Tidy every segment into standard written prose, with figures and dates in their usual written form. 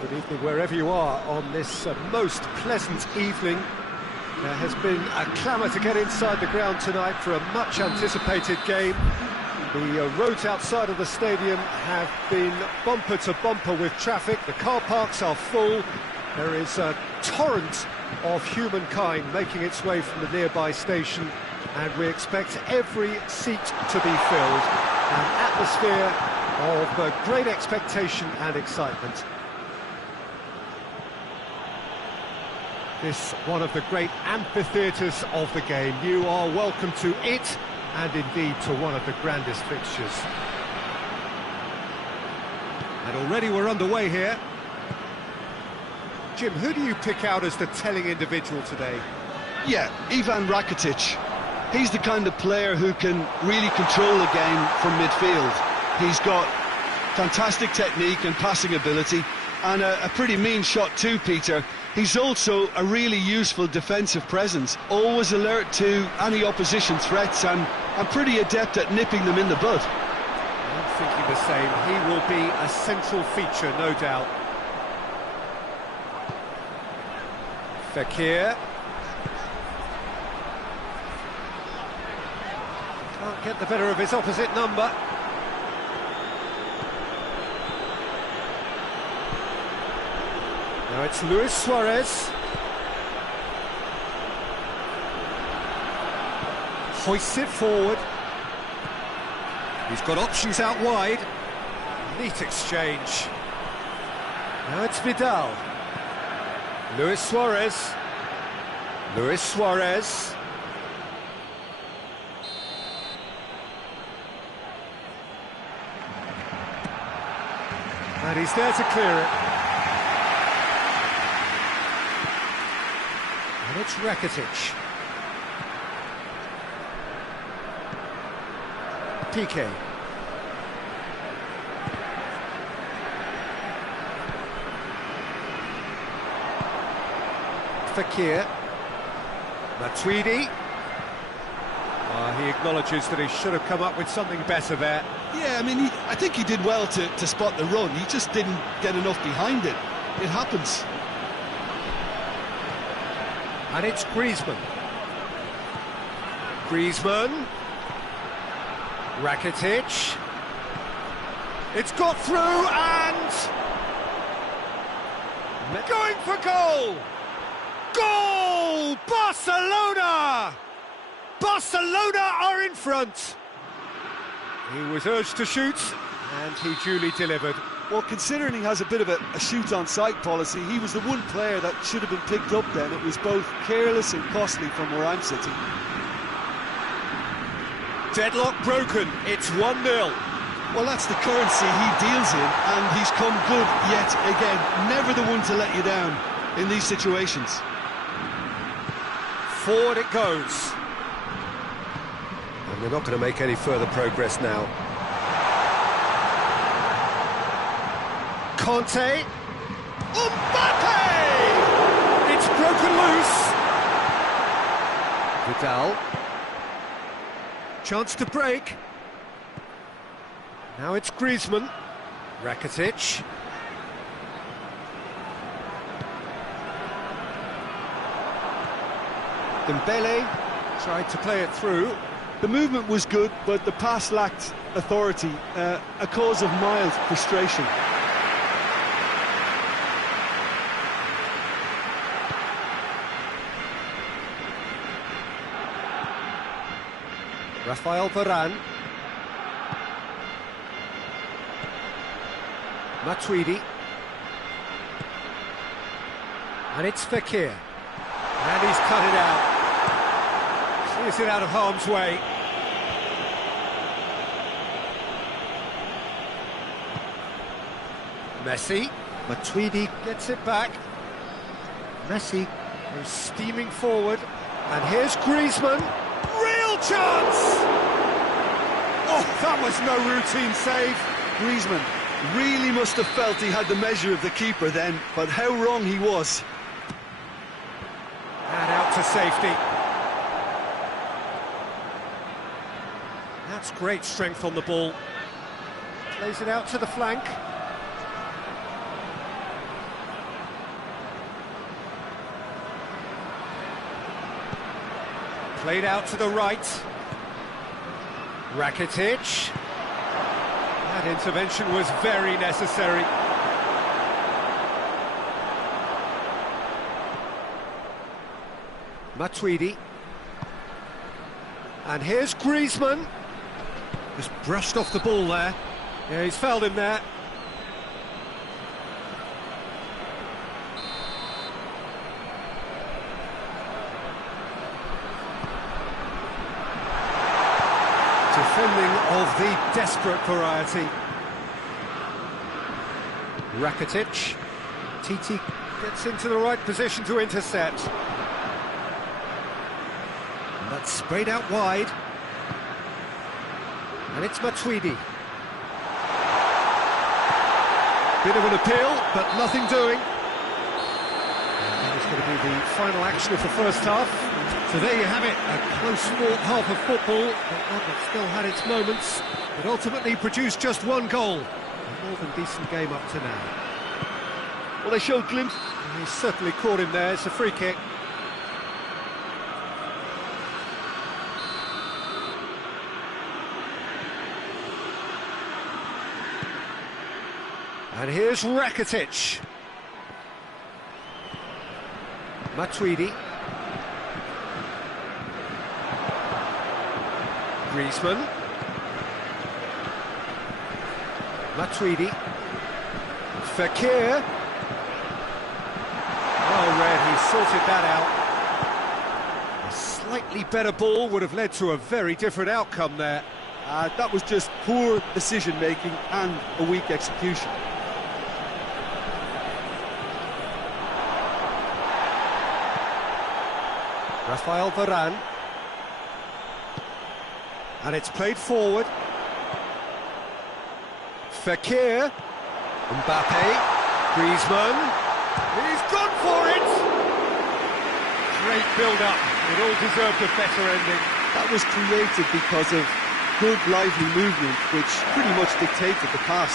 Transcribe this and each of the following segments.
Good evening wherever you are on this most pleasant evening. There has been a clamour to get inside the ground tonight for a much anticipated game. The roads outside of the stadium have been bumper to bumper with traffic. The car parks are full. There is a torrent of humankind making its way from the nearby station, and we expect every seat to be filled. An atmosphere of great expectation and excitement. This one of the great amphitheatres of the game. You are welcome to it, and indeed to one of the grandest fixtures. And already we're underway here. Jim, who do you pick out as the telling individual today? Yeah, Ivan Rakitic. He's the kind of player who can really control a game from midfield. He's got fantastic technique and passing ability, and a pretty mean shot too, Peter. He's also a really useful defensive presence, always alert to any opposition threats and pretty adept at nipping them in the bud. I'm thinking the same. He will be a central feature, no doubt. Fekir. Can't get the better of his opposite number. Now it's Luis Suarez. Hoists it forward. He's got options out wide. Neat exchange. Now it's Vidal. Luis Suarez. Luis Suarez. And he's there to clear it. And it's Rakitic. Piqué. Fekir. Matuidi. He acknowledges that he should have come up with something better there. Yeah, I mean, I think he did well to spot the run. He just didn't get enough behind it. It happens. And it's Griezmann. Griezmann. Rakitic. It's got through and... going for goal! Goal! Barcelona! Barcelona are in front! He was urged to shoot, and he duly delivered. Well, considering he has a bit of a shoot-on-sight policy, he was the one player that should have been picked up then. It was both careless and costly from where I'm sitting. Deadlock broken, it's 1-0. Well, that's the currency he deals in, and he's come good yet again. Never the one to let you down in these situations. Forward it goes. And they're not going to make any further progress now. Conte. Mbappe! It's broken loose. Vidal. Chance to break. Now it's Griezmann. Rakitic. Dembele tried to play it through. The movement was good, but the pass lacked authority, a cause of mild frustration. Rafael Varane. Matuidi. And it's Fekir. And he's cut it out. Clears it out of harm's way. Messi. Matuidi gets it back. Messi goes steaming forward. And here's Griezmann. Real chance! Oh, that was no routine save. Griezmann really must have felt he had the measure of the keeper then, but how wrong he was. And out to safety. That's great strength on the ball. Plays it out to the flank. Played out to the right. Rakitic. That intervention was very necessary. Matuidi. And here's Griezmann. Just brushed off the ball there. Yeah, he's fouled him there. Defending of the desperate variety. Rakitic. Titi gets into the right position to intercept. And that's sprayed out wide. And it's Matuidi. Bit of an appeal, but nothing doing. And that is going to be the final action of the first half. So there you have it, a close-fought half of football, but one that still had its moments, but ultimately produced just one goal. A more than decent game up to now. Well, they showed glimpse. He certainly caught him there. It's a free kick. And here's Rakitic. Matuidi. Griezmann. Matuidi. Fekir. Well read, he sorted that out. A slightly better ball would have led to a very different outcome there. That was just poor decision-making and a weak execution. Rafael Varane. And it's played forward. Fekir. Mbappe. Griezmann. He's gone for it! Great build-up. It all deserved a better ending. That was created because of good, lively movement, which pretty much dictated the pass.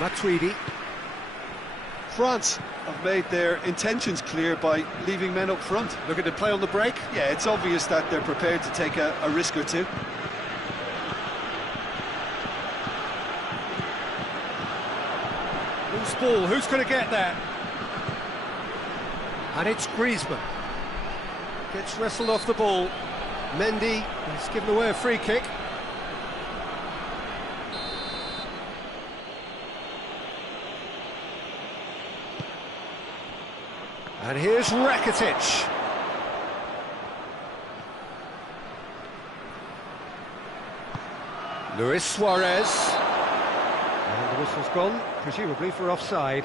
Matuidi. France have made their intentions clear by leaving men up front. Looking to play on the break. Yeah, it's obvious that they're prepared to take a risk or two. Loose ball, who's going to get there? And it's Griezmann. Gets wrestled off the ball. Mendy has given away a free kick. And here's Rakitic. Luis Suarez. And the whistle's gone, presumably for offside.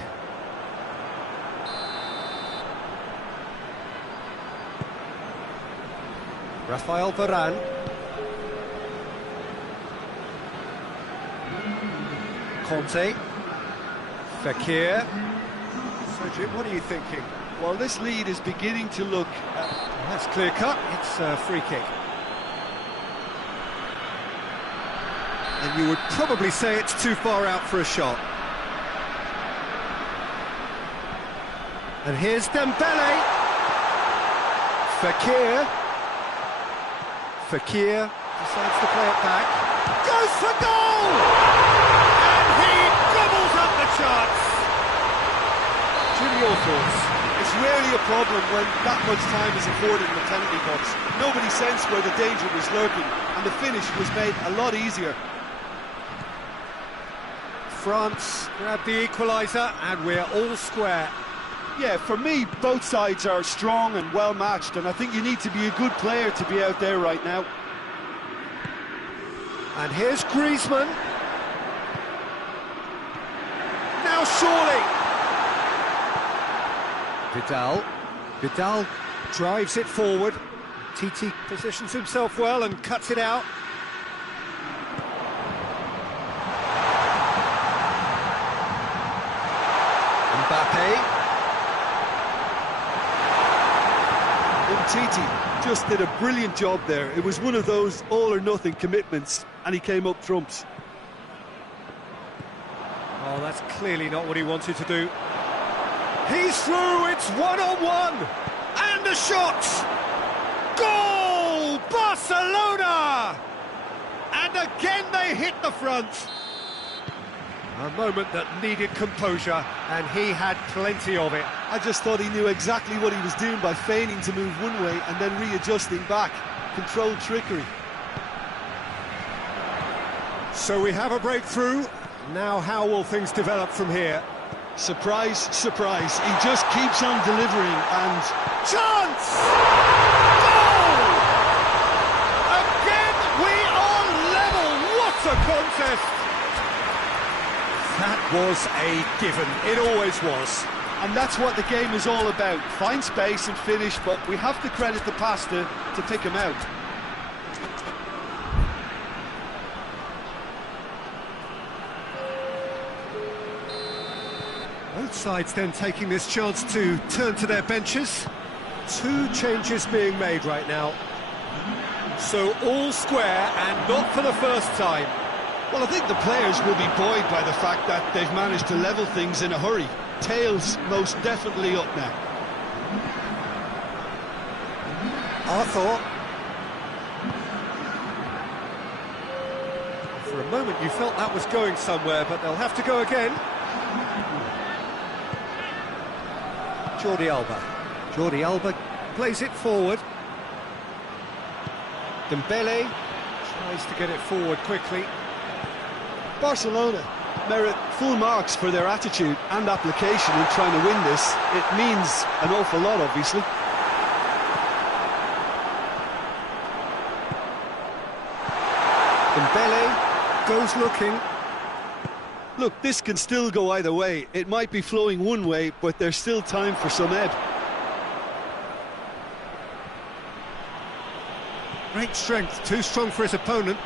Rafael Varane. Conte. Fekir. Sergio, what are you thinking? Well, this lead is beginning to look... That's clear cut, it's a free kick. And you would probably say it's too far out for a shot. And here's Dembele. Fekir. Fekir decides to play it back. Goes for goal! And he gobbles up the chance. Jimmy, your thoughts? It's rarely a problem when that much time is afforded in the penalty box. Nobody sensed where the danger was lurking, and the finish was made a lot easier. France grab the equaliser, and we're all square. Yeah, for me, both sides are strong and well matched, and I think you need to be a good player to be out there right now. And here's Griezmann. Now surely. Vidal drives it forward. Titi positions himself well and cuts it out. Mbappe. Titi just did a brilliant job there. It was one of those all-or-nothing commitments, and he came up trumps. Oh, that's clearly not what he wanted to do. He's through, it's one-on-one! And a shot! Goal! Barcelona! And again they hit the front. A moment that needed composure, and he had plenty of it. I just thought he knew exactly what he was doing by feigning to move one way and then readjusting back. Controlled trickery. So we have a breakthrough. Now how will things develop from here? Surprise, surprise. He just keeps on delivering and... Chance! Goal! Again we are level. What a contest! That was a given. It always was. And that's what the game is all about. Find space and finish, but we have to credit the passer to pick him out. Both sides then taking this chance to turn to their benches. Two changes being made right now. So all square and not for the first time. Well, I think the players will be buoyed by the fact that they've managed to level things in a hurry. Tails most definitely up now. Arthur. For a moment you felt that was going somewhere, but they'll have to go again. Jordi Alba. Jordi Alba plays it forward. Dembele tries to get it forward quickly. Barcelona merit full marks for their attitude and application in trying to win this. It means an awful lot, obviously. Dembele goes looking. Look, this can still go either way. It might be flowing one way, but there's still time for some ebb. Great strength, too strong for his opponent.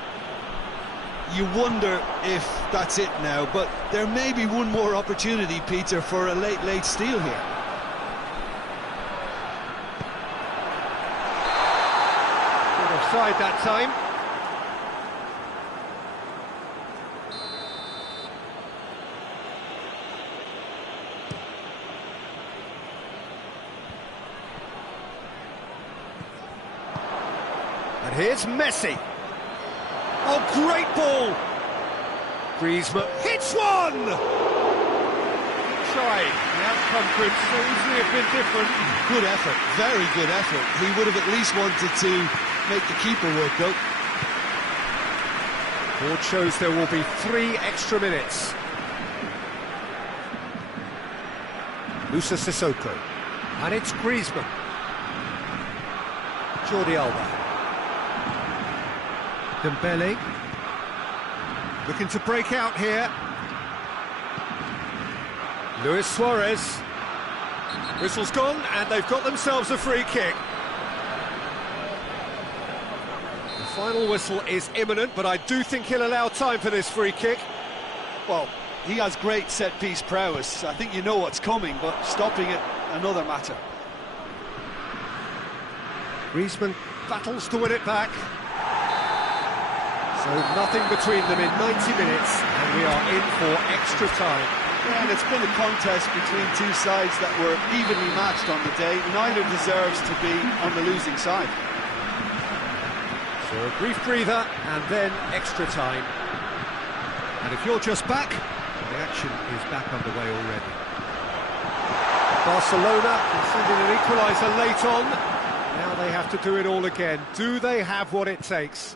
You wonder if that's it now, but there may be one more opportunity, Peter, for a late steal here. Good offside that time. And here's Messi. Oh, great ball! Griezmann hits one! Sorry, the outcome could so easily have been different. Good effort, very good effort. He would have at least wanted to make the keeper work, though. Board shows there will be 3 extra minutes. Musa Sissoko. And it's Griezmann. Jordi Alba. Dembele, looking to break out here. Luis Suarez. Whistle's gone, and they've got themselves a free kick. The final whistle is imminent, but I do think he'll allow time for this free kick. Well, he has great set-piece prowess. I think you know what's coming, but stopping it, another matter. Griezmann battles to win it back. So nothing between them in 90 minutes, and we are in for extra time. Yeah, and it's been a contest between two sides that were evenly matched on the day. Neither deserves to be on the losing side. So a brief breather, and then extra time. And if you're just back, the action is back underway already. Barcelona conceding an equaliser late on. Now they have to do it all again. Do they have what it takes?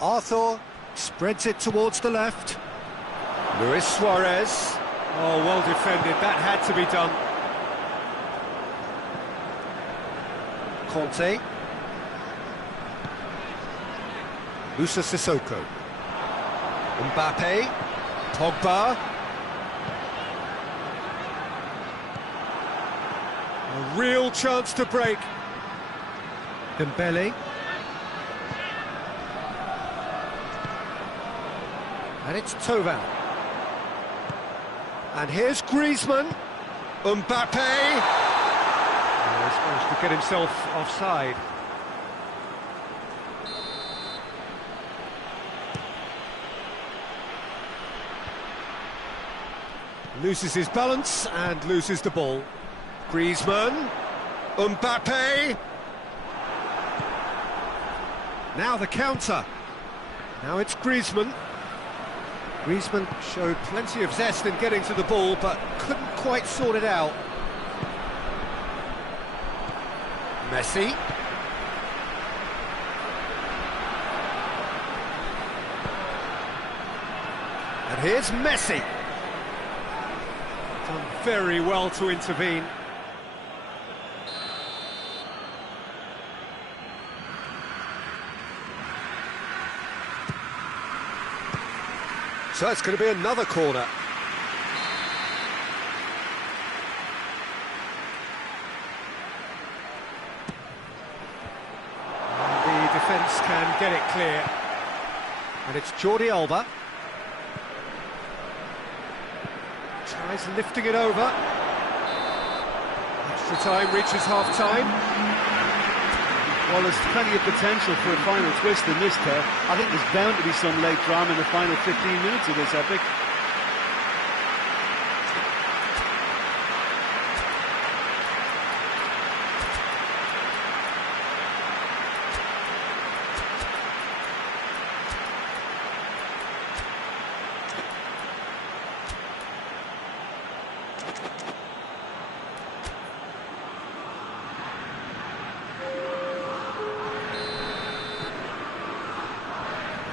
Arthur spreads it towards the left. Luis Suarez. Oh, well defended. That had to be done. Conte. Musa Sissoko. Mbappe. Pogba. A real chance to break. Dembele. And it's Tovan. And here's Griezmann. Mbappe. Oh, he's managed to get himself offside. Loses his balance and loses the ball. Griezmann, Mbappe. Now the counter. Now it's Griezmann. Griezmann showed plenty of zest in getting to the ball, but couldn't quite sort it out. Messi. And here's Messi. Done very well to intervene. So it's going to be another corner. And the defence can get it clear. And it's Jordi Alba. Tries lifting it over. Extra time reaches half-time. Well, there's plenty of potential for a final twist in this tale. I think there's bound to be some late drama in the final 15 minutes of this epic.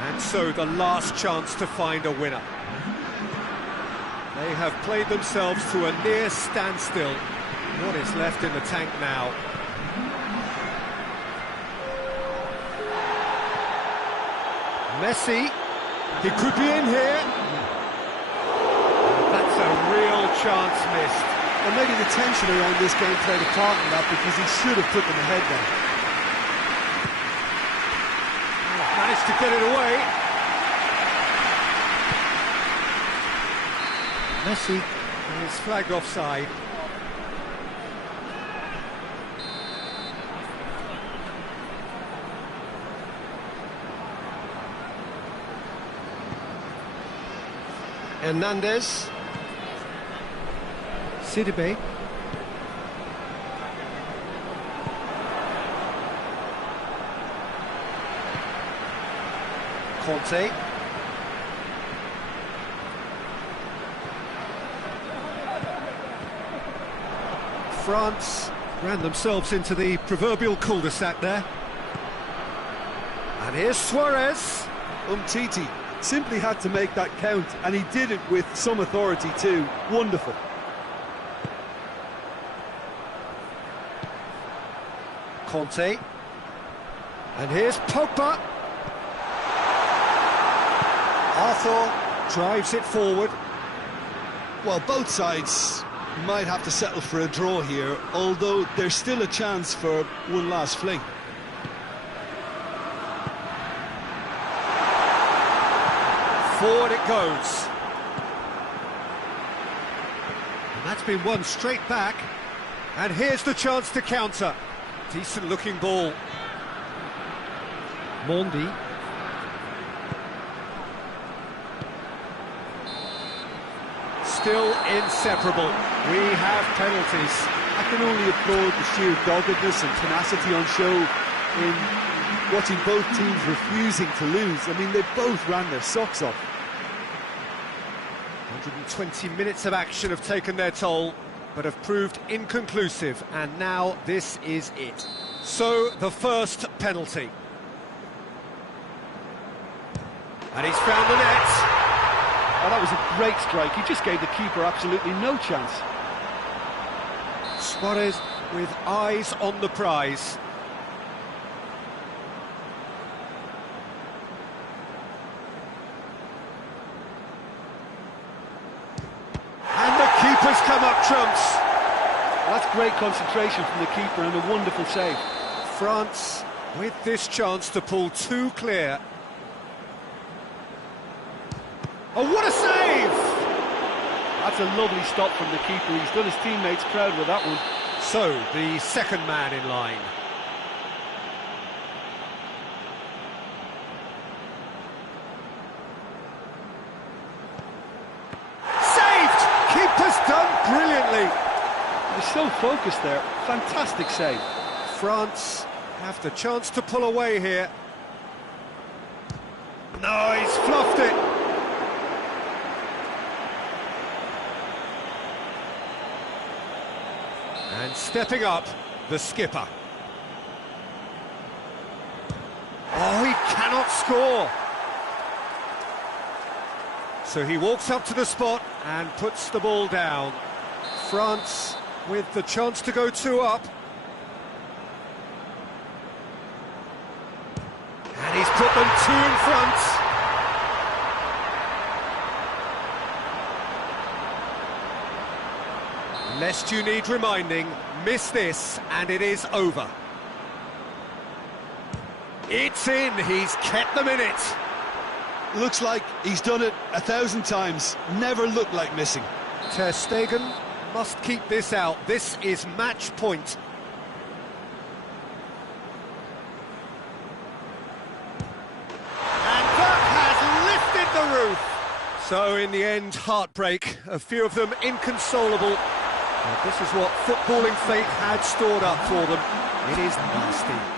And so the last chance to find a winner. They have played themselves to a near standstill. What is left in the tank now? Messi, he could be in here. That's a real chance missed. And maybe the tension around this game played a part in that, because he should have put them ahead then. Managed to get it away. Messi is flagged offside. Hernandez. Sidibe. Conte. France ran themselves into the proverbial cul-de-sac there. And here's Suarez. Umtiti simply had to make that count, and he did it with some authority too. Wonderful. Conte. And here's Pogba. Arthur drives it forward. Well, both sides might have to settle for a draw here, although there's still a chance for one last fling. Forward it goes. And that's been won straight back. And here's the chance to counter. Decent looking ball. Mondi. Still inseparable. We have penalties. I can only applaud the sheer doggedness and tenacity on show in watching both teams refusing to lose. I mean, they both ran their socks off. 120 minutes of action have taken their toll, but have proved inconclusive, and now this is it. So, the first penalty. And he's found the net. Oh, that was a great strike. He just gave the keeper absolutely no chance. Suarez with eyes on the prize. And the keeper's come up trumps. Well, that's great concentration from the keeper and a wonderful save. France with this chance to pull two clear. Oh, what a save! That's a lovely stop from the keeper. He's done his teammates proud with that one. So, the second man in line. Saved! Keeper brilliantly. He's so focused there. Fantastic save. France have the chance to pull away here. No, he's fluffed it. And stepping up, the skipper. Oh, he cannot score. So he walks up to the spot and puts the ball down. France with the chance to go 2 up. And he's put them 2 in front. Lest you need reminding, miss this and it is over. It's in, he's kept them in it. Looks like he's done it 1,000 times. Never looked like missing. Ter Stegen must keep this out. This is match point. And that has lifted the roof. So in the end, heartbreak. A few of them inconsolable. But this is what footballing fate had stored up for them. It is nasty.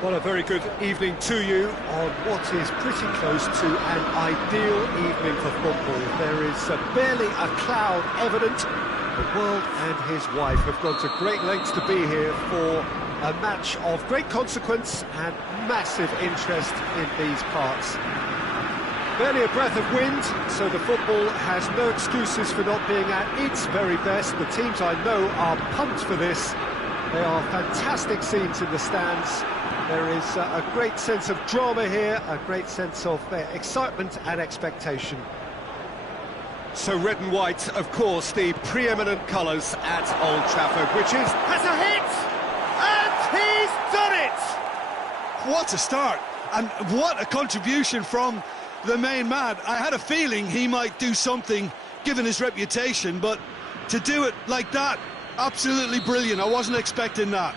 Well, a very good evening to you on what is pretty close to an ideal evening for football. There is barely a cloud evident. The world and his wife have gone to great lengths to be here for a match of great consequence and massive interest in these parts. Barely a breath of wind, so the football has no excuses for not being at its very best. The teams I know are pumped for this. They are fantastic scenes in the stands. There is a great sense of drama here, a great sense of excitement and expectation. So red and white, of course, the preeminent colours at Old Trafford, which has a hit, and he's done it! What a start, and what a contribution from the main man. I had a feeling he might do something, given his reputation, but to do it like that, absolutely brilliant. I wasn't expecting that.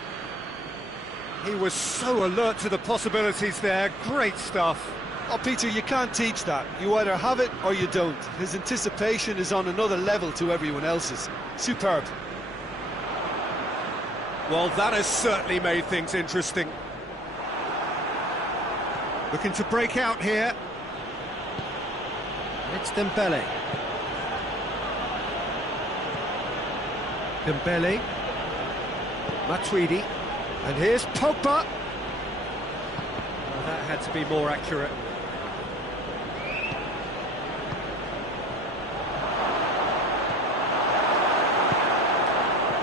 He was so alert to the possibilities there, great stuff. Oh, Peter, you can't teach that. You either have it or you don't. His anticipation is on another level to everyone else's. Superb. Well, that has certainly made things interesting. Looking to break out here. It's Dembele. Dembele. Matuidi. And here's Pogba. Well, that had to be more accurate.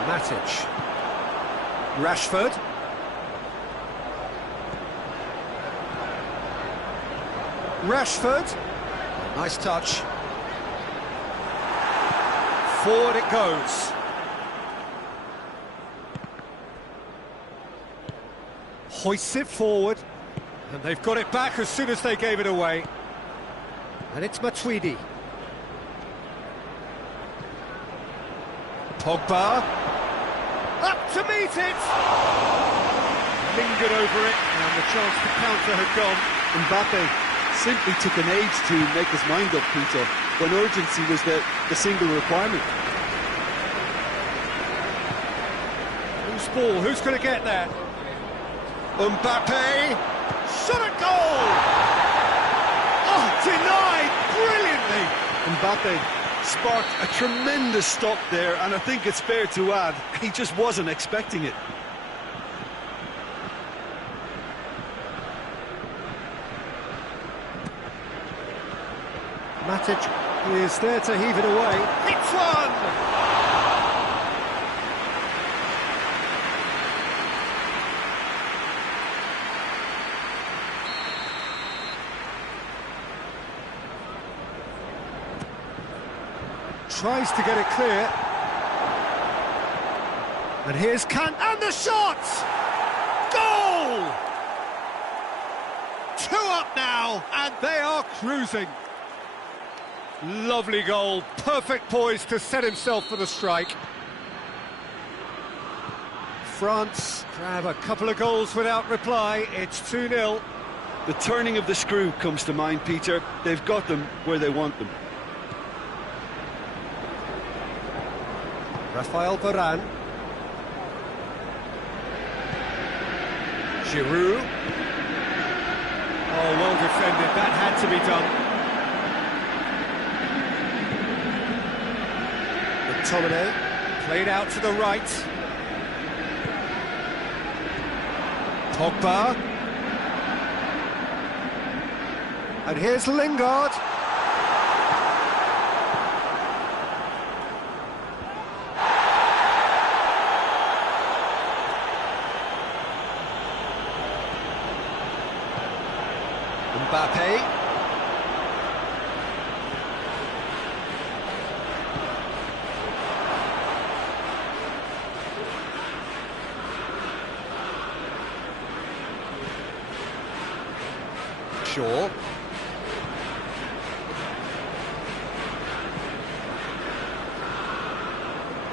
Matic. Rashford. Rashford. Nice touch. Forward it goes. Hoists it forward. And they've got it back as soon as they gave it away. And it's Matuidi. Pogba. Up to meet it! Lingered over it, and the chance to counter had gone. Mbappe simply took an age to make his mind up, Peter, when urgency was the single requirement. Who's ball? Who's going to get there? Mbappe! Shot at goal! Oh, denied brilliantly! Mbappe sparked a tremendous stop there, and I think it's fair to add, he just wasn't expecting it. Matic is there to heave it away. It's one! Tries to get it clear. And here's and the shot! Goal! 2 up now, and they are cruising. Lovely goal, perfect poise to set himself for the strike. France grab a couple of goals without reply, it's 2-0. The turning of the screw comes to mind, Peter. They've got them where they want them. Rafael Varane. Giroud. Oh, well defended, that had to be done. McTominay, played out to the right. Pogba. And here's Lingard. Mbappe. Shaw.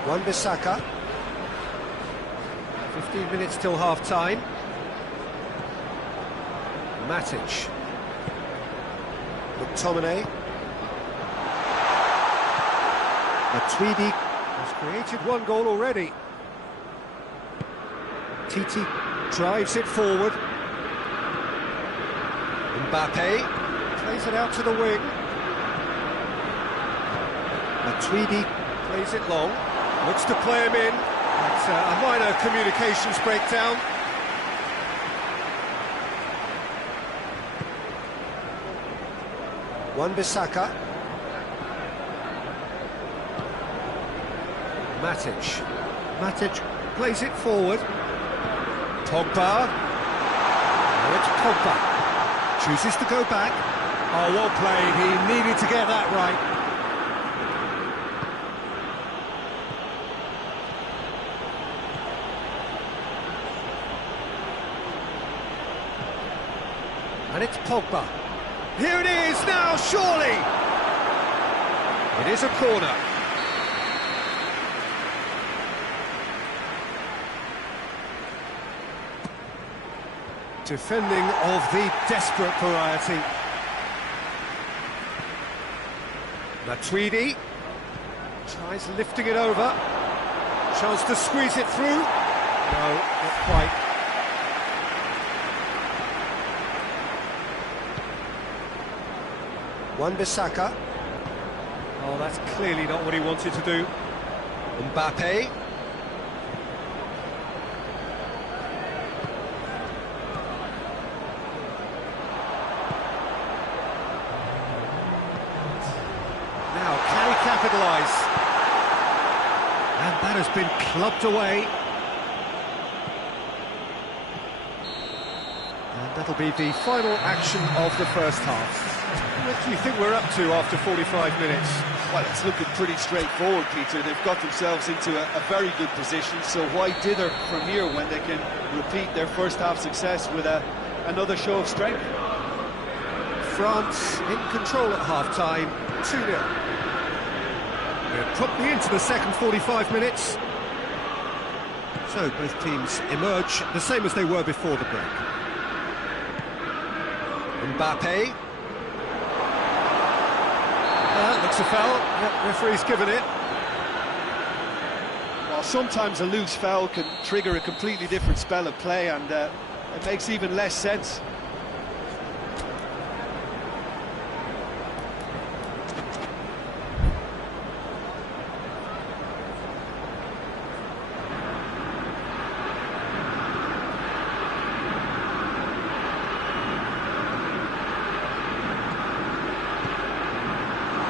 Wan-Bissaka. 15 minutes till half-time. Matic. McTominay. Matuidi has created 1 goal already. Titi drives it forward. Mbappe plays it out to the wing. Matuidi plays it long. Looks to play him in. That's a minor communications breakdown. Wan-Bissaka. Matic plays it forward. Pogba. Now it's Pogba. Chooses to go back. Oh, well played. He needed to get that right. And it's Pogba. Here it is now, surely! It is a corner. Defending of the desperate variety. Matuidi tries lifting it over. Chance to squeeze it through. No, not quite. Wan-Bissaka. Oh, that's clearly not what he wanted to do. Mbappe. Now, can he capitalise? And that has been clubbed away. And that'll be the final action of the first half. What do you think we're up to after 45 minutes? Well, it's looking pretty straightforward, Peter. They've got themselves into a very good position, so why dither from here when they can repeat their first half success with another show of strength? France in control at half-time, 2-0. We're promptly into the second 45 minutes. So both teams emerge the same as they were before the break. Mbappe. Looks a foul. Yep, referee's given it. Well, sometimes a loose foul can trigger a completely different spell of play, and it makes even less sense.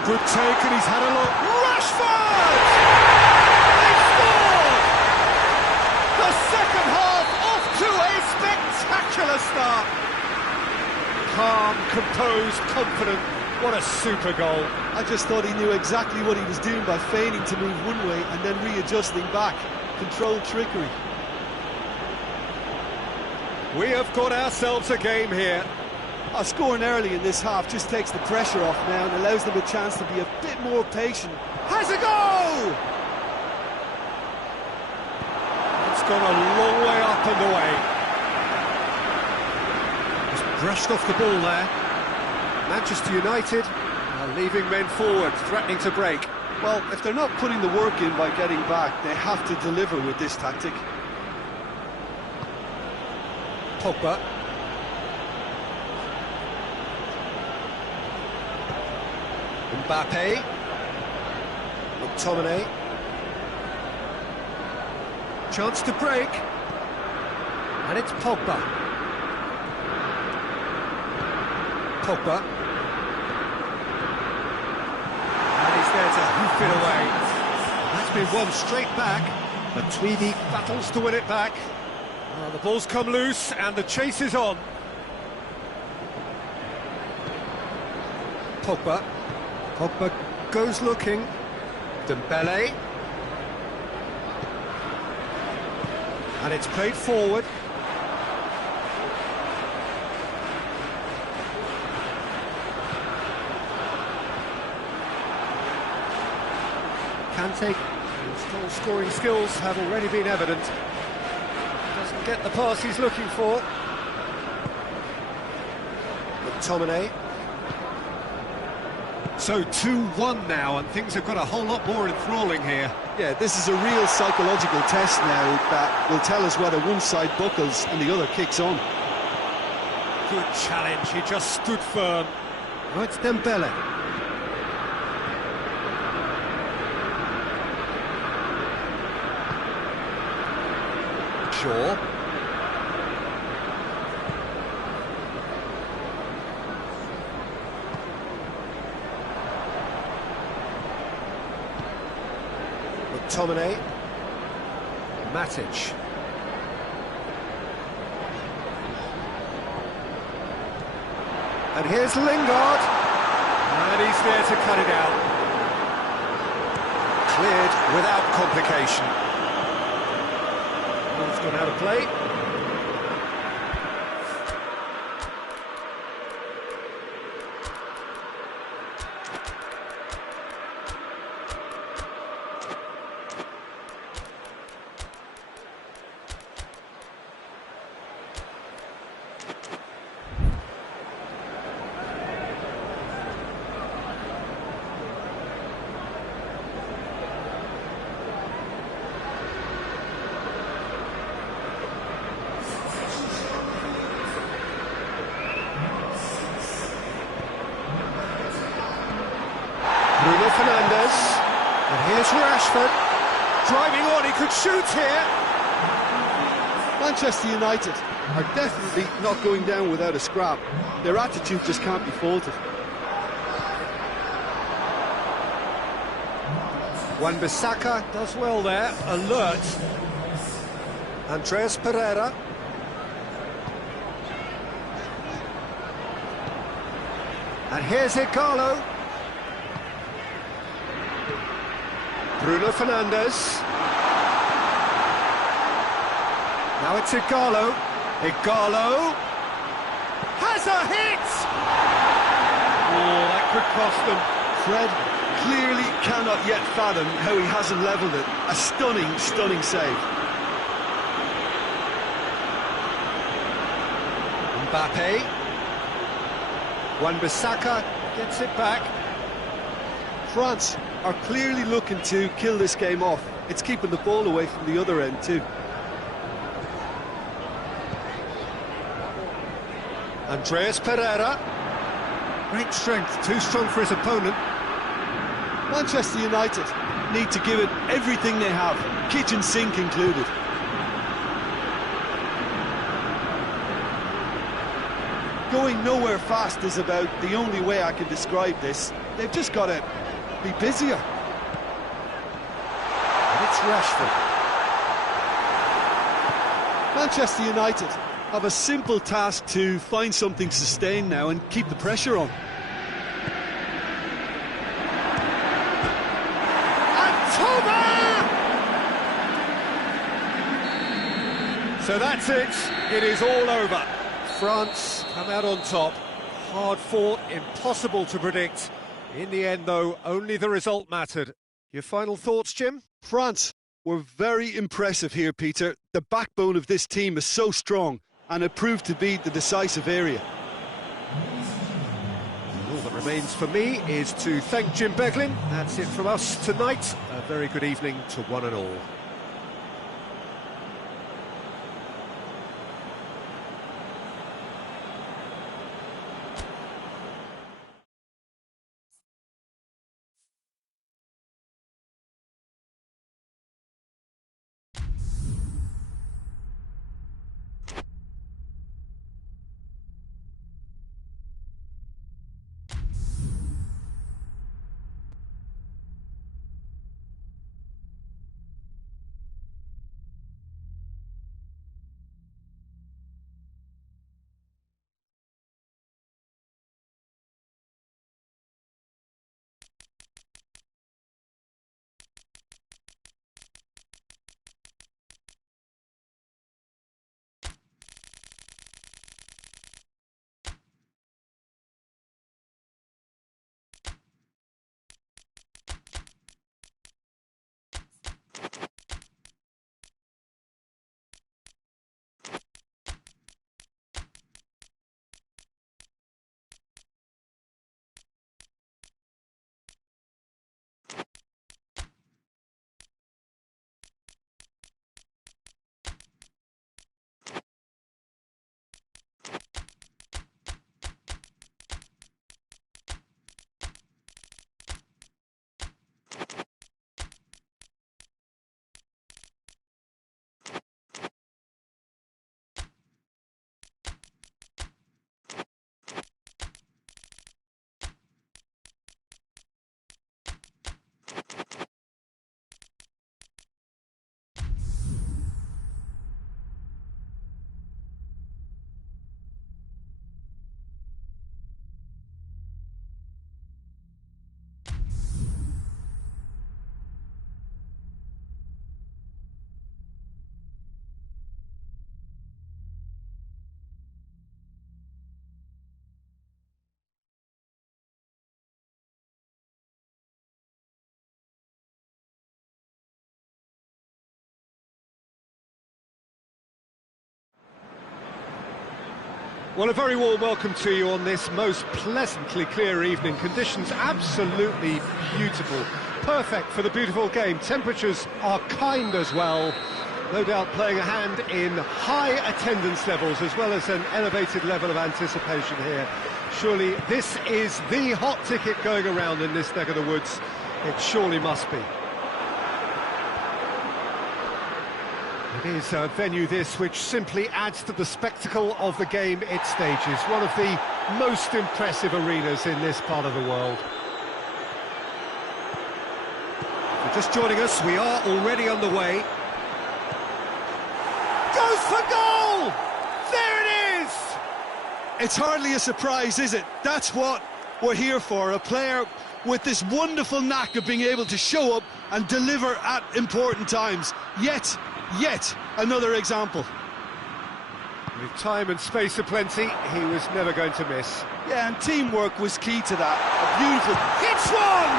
Good take, and he's had a look. Rashford! They scored! The second half off to a spectacular start. Calm, composed, confident. What a super goal. I just thought he knew exactly what he was doing by feigning to move one way and then readjusting back. Controlled trickery. We have got ourselves a game here. Scoring early in this half just takes the pressure off now and allows them a chance to be a bit more patient. Has a goal! It's gone a long way up and away. Just brushed off the ball there. Manchester United are leaving men forward, threatening to break. Well, if they're not putting the work in by getting back, they have to deliver with this tactic. Pogba. Mbappe, McTominay, chance to break, and it's Pogba. Pogba, and he's there to hoof it away. That's been won straight back. Matuidi battles to win it back. Oh, the ball's come loose, and the chase is on. Pogba. Pogba goes looking. Dembele. And it's played forward. Kante, whose strong scoring skills have already been evident. Doesn't get the pass he's looking for. McTominay. So 2-1 now, and things have got a whole lot more enthralling here. Yeah, this is a real psychological test now that will tell us whether one side buckles and the other kicks on. Good challenge, he just stood firm. Oh, it's Dembele. Shaw. McTominay. Matic. And here's Lingard. And he's there to cut it out. Cleared without complication. Ball's gone out of play. Here's Rashford, driving on, he could shoot here. Manchester United are definitely not going down without a scrap. Their attitude just can't be faulted. Wan-Bissaka does well there, alert. Andreas Pereira. And here's Igalo. Bruno Fernandes. Now it's Igalo. Igalo has a hit! Oh, that could cost them. Fred clearly cannot yet fathom how he hasn't levelled it. A stunning, stunning save. Mbappe. Wan-Bissaka gets it back. France are clearly looking to kill this game off. It's keeping the ball away from the other end too. Andreas Pereira. Great strength, too strong for his opponent. Manchester United need to give it everything they have, kitchen sink included. Going nowhere fast is about the only way I can describe this. They've just got to be busier. And it's Rashford. Manchester United have a simple task to find something sustained now and keep the pressure on. So that's it, it is all over. France come out on top, hard fought, impossible to predict. In the end though, only the result mattered. Your final thoughts, Jim? France were very impressive here, Peter. The backbone of this team is so strong and it proved to be the decisive area. All that remains for me is to thank Jim Beglin. That's it from us tonight. A very good evening to one and all. Well, a very warm welcome to you on this most pleasantly clear evening. Conditions absolutely beautiful, perfect for the beautiful game. Temperatures are kind as well, no doubt playing a hand in high attendance levels as well as an elevated level of anticipation here. Surely this is the hot ticket going around in this neck of the woods. It surely must be. It is a venue this which simply adds to the spectacle of the game it stages. One of the most impressive arenas in this part of the world. If you're just joining us, we are already on the way. Goes for goal! There it is! It's hardly a surprise, is it? That's what we're here for, a player with this wonderful knack of being able to show up and deliver at important times. Yet another example. With time and space aplenty, he was never going to miss. Yeah, and teamwork was key to that. A beautiful... Hits one!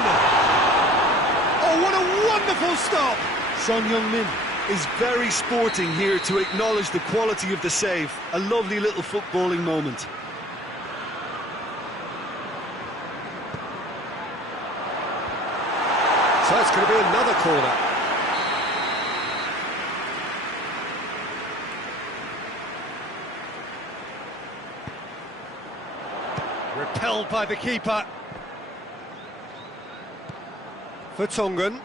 Oh, what a wonderful stop! Son Heung-min is very sporting here to acknowledge the quality of the save. A lovely little footballing moment. So it's going to be another corner. Repelled by the keeper. For Tongan.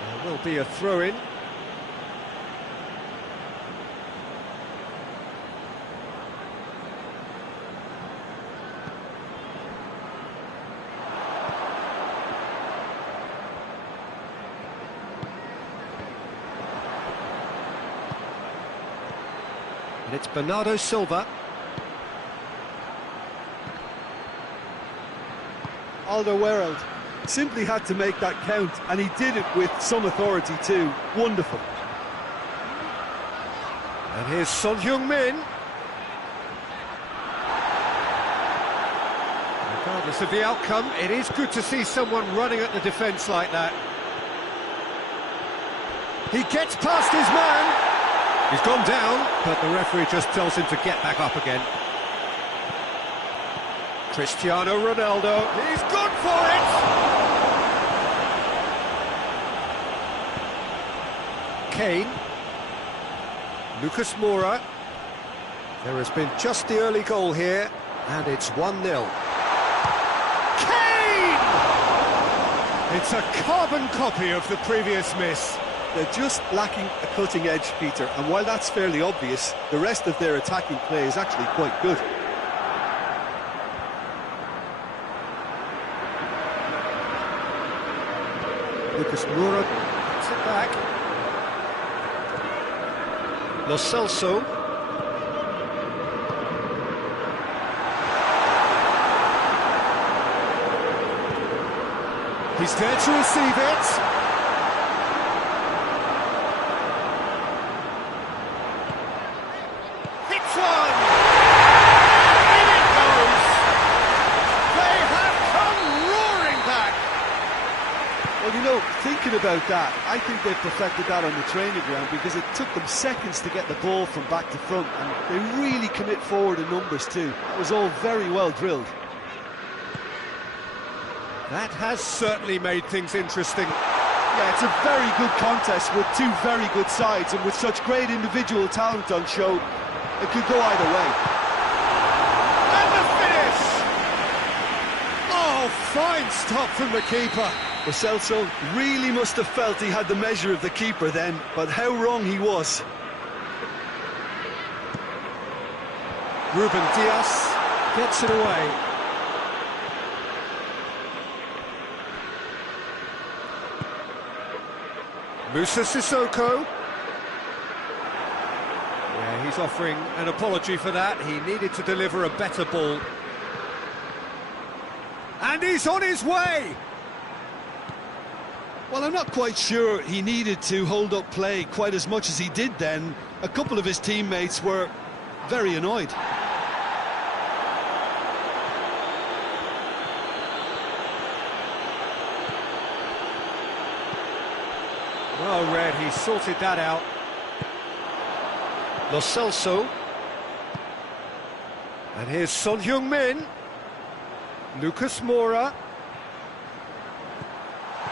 There will be a throw-in. And it's Bernardo Silva. Alderweireld simply had to make that count, and he did it with some authority too. Wonderful. And here's Son Heung-min. Regardless of the outcome, it is good to see someone running at the defence like that. He gets past his man. He's gone down, but the referee just tells him to get back up again. Cristiano Ronaldo, he's gone for it! Kane. Lucas Moura. There has been just the early goal here, and it's 1-0. Kane! It's a carbon copy of the previous miss. They're just lacking a cutting edge, Peter, and while that's fairly obvious, the rest of their attacking play is actually quite good. Lucas Moura puts it back. Lo Celso. He's there to receive it. Hits one! In it goes! They have come roaring back! Well, you know, thinking about that, I think they've perfected that on the training ground, because it took them seconds to get the ball from back to front, and they really commit forward in numbers too. It was all very well drilled. That has certainly made things interesting. Yeah, it's a very good contest with two very good sides, and with such great individual talent on show, it could go either way. And the finish! Oh, fine stop from the keeper. Lo Celso really must have felt he had the measure of the keeper then, but how wrong he was. Ruben Dias gets it away. Musa Sissoko. Yeah, he's offering an apology for that. He needed to deliver a better ball. And he's on his way! Well, I'm not quite sure he needed to hold up play quite as much as he did then. A couple of his teammates were very annoyed. Well read, he sorted that out. Lo Celso. And here's Son Heung-min. Lucas Moura.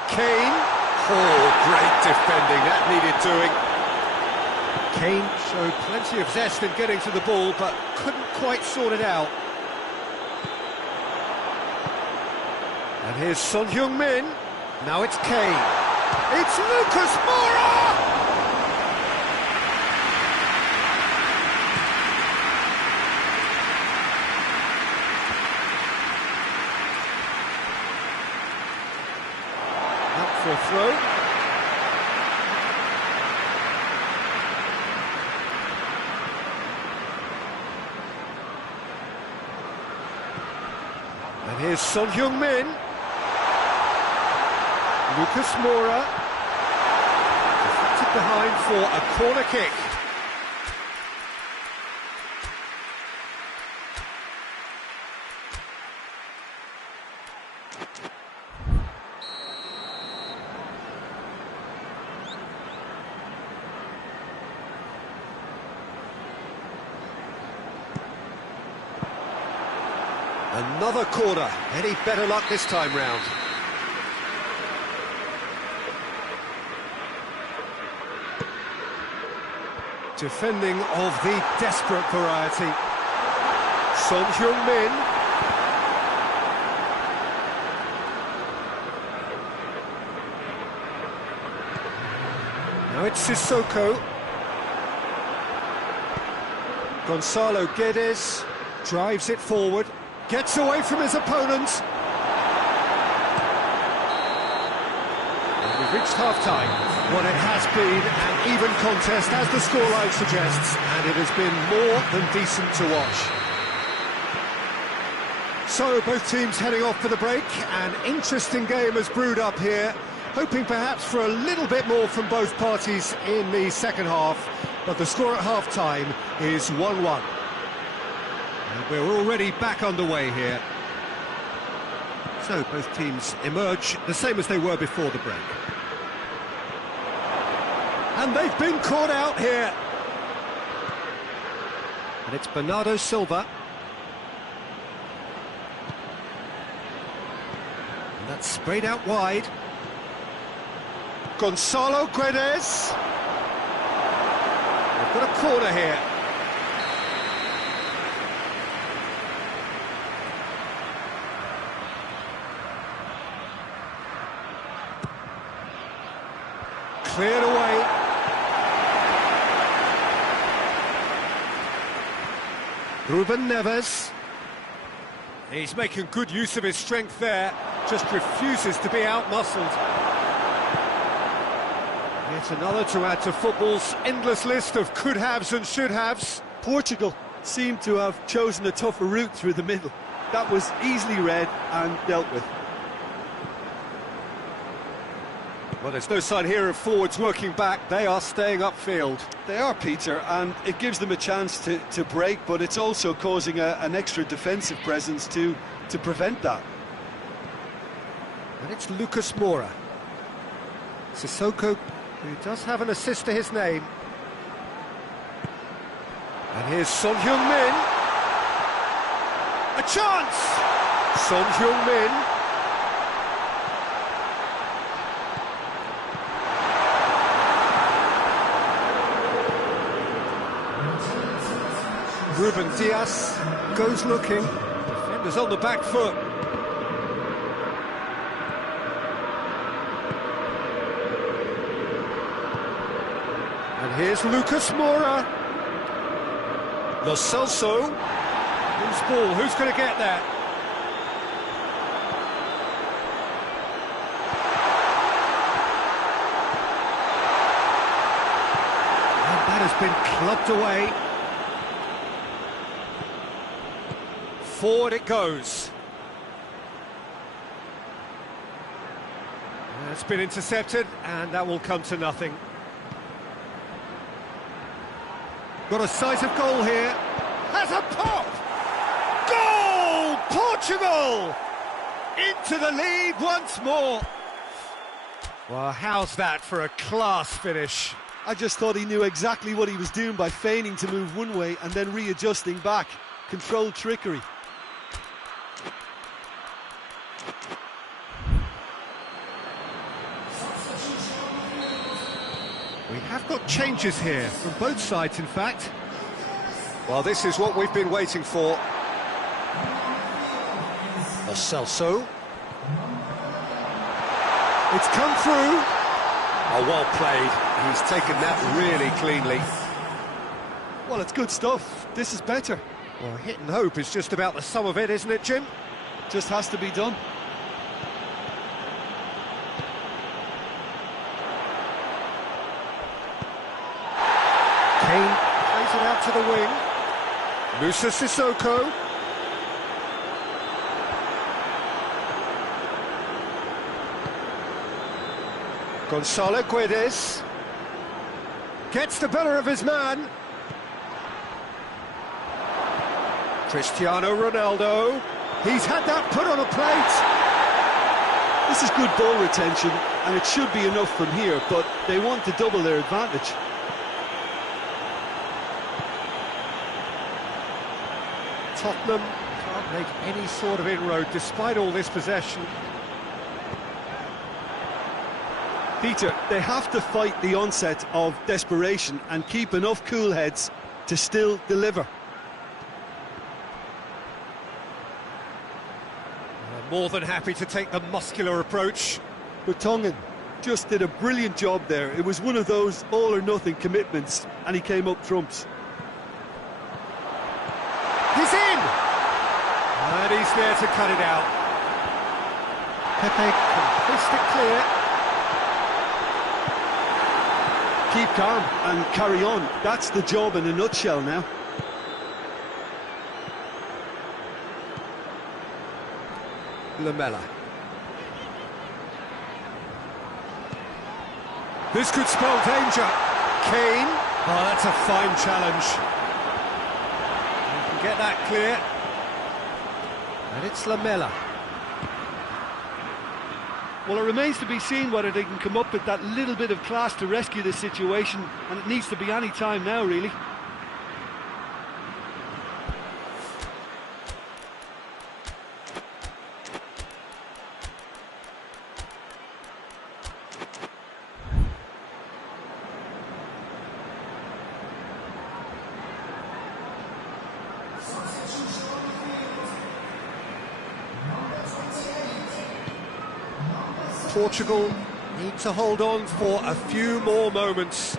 Kane. Oh, great defending, that needed doing. Kane showed plenty of zest in getting to the ball, but couldn't quite sort it out. And here's Son Heung-min. Now it's Kane. It's Lucas Moura! Out for a throw. And here's Son Heung-min. Lucas Moura. Deflected behind for a corner kick. Another corner. Any better luck this time round? Defending of the desperate variety. Son Heung-min. Now it's Sissoko. Gonzalo Guedes drives it forward. Gets away from his opponent. And we've reached half-time. What it has been an even contest, as the scoreline suggests, and it has been more than decent to watch. So, both teams heading off for the break. An interesting game has brewed up here, hoping perhaps for a little bit more from both parties in the second half, but the score at half-time is 1-1. And we're already back underway here. So both teams emerge the same as they were before the break. And they've been caught out here. And it's Bernardo Silva. And that's sprayed out wide. Gonzalo Guedes. They've got a corner here. Cleared away. Ruben Neves. He's making good use of his strength there, just refuses to be outmuscled. Yet another to add to football's endless list of could-haves and should-haves. Portugal seem to have chosen a tougher route through the middle. That was easily read and dealt with. Well, there's no sign here of forwards working back. They are staying upfield. They are, Peter, and it gives them a chance to break, but it's also causing an extra defensive presence to prevent that. And it's Lucas Moura. Sissoko, who does have an assist to his name. And here's Son Heung-min. A chance! Son Heung-min. Ruben Dias goes looking. Defenders on the back foot. And here's Lucas Moura. Lo Celso. Whose ball? Who's going to get that? And that has been clubbed away. Forward it goes. It's been intercepted, and that will come to nothing. Got a sight of goal here. Has a pop! Goal! Portugal! Into the lead once more. Well, how's that for a class finish? I just thought he knew exactly what he was doing by feigning to move one way and then readjusting back. Controlled trickery. We have got changes here, from both sides, in fact. Well, this is what we've been waiting for. Lo Celso. It's come through. Oh, well played. He's taken that really cleanly. Well, it's good stuff. This is better. Well, hit and hope is just about the sum of it, isn't it, Jim? Just has to be done. Kane plays it out to the wing. Musa Sissoko. Gonzalo Guedes. Gets the better of his man. Cristiano Ronaldo. He's had that put on a plate. This is good ball retention, and it should be enough from here, but they want to double their advantage. Tottenham can't make any sort of inroad despite all this possession. Peter, they have to fight the onset of desperation and keep enough cool heads to still deliver. They're more than happy to take the muscular approach. But Tongan just did a brilliant job there. It was one of those all-or-nothing commitments, and he came up trumps. He's in! And he's there to cut it out. Pepe can hoist it clear. Keep calm and carry on. That's the job in a nutshell now. Lamela. This could spell danger. Kane. Oh, that's a fine challenge. You can get that clear. And it's Lamela. Well, it remains to be seen whether they can come up with that little bit of class to rescue this situation, and it needs to be any time now, really. Portugal need to hold on for a few more moments.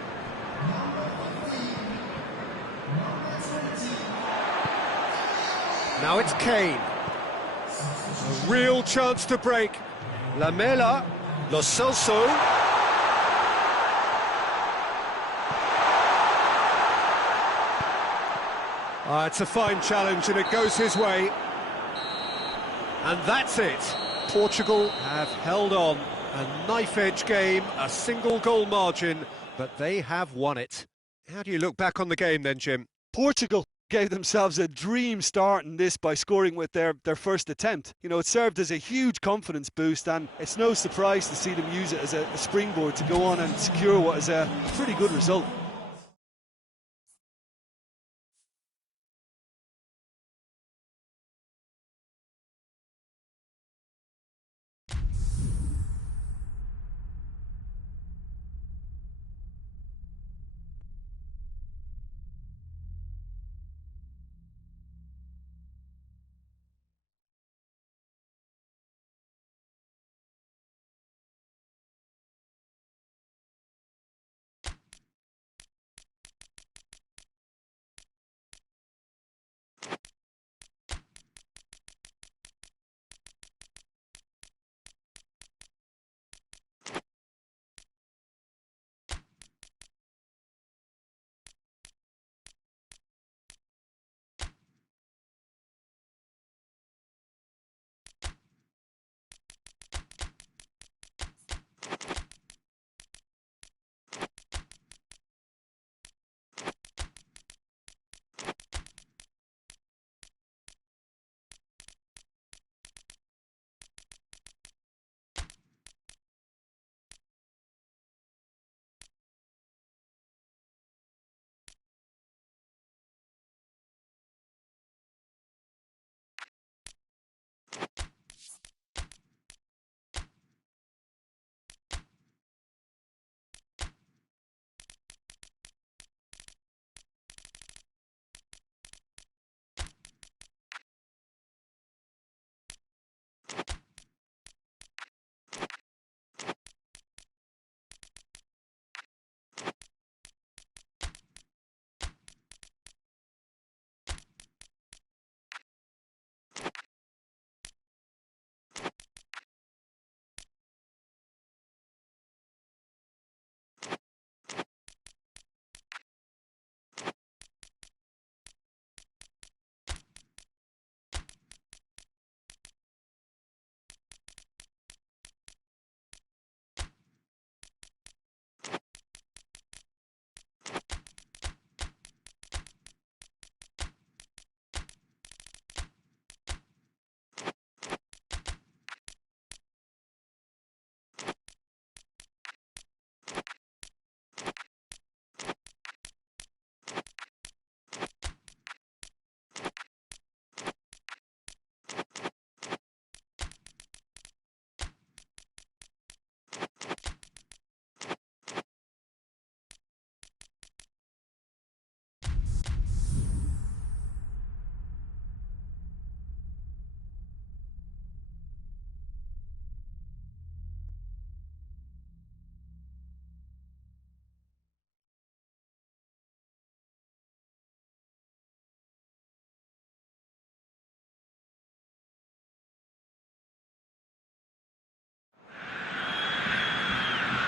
Now it's Kane. A real chance to break. Lamela. Lo Celso. It's a fine challenge and it goes his way. And that's it. Portugal have held on. A knife-edge game, a single goal margin, but they have won it. How do you look back on the game then, Jim? Portugal gave themselves a dream start in this by scoring with their first attempt. You know, it served as a huge confidence boost, and it's no surprise to see them use it as a springboard to go on and secure what is a pretty good result.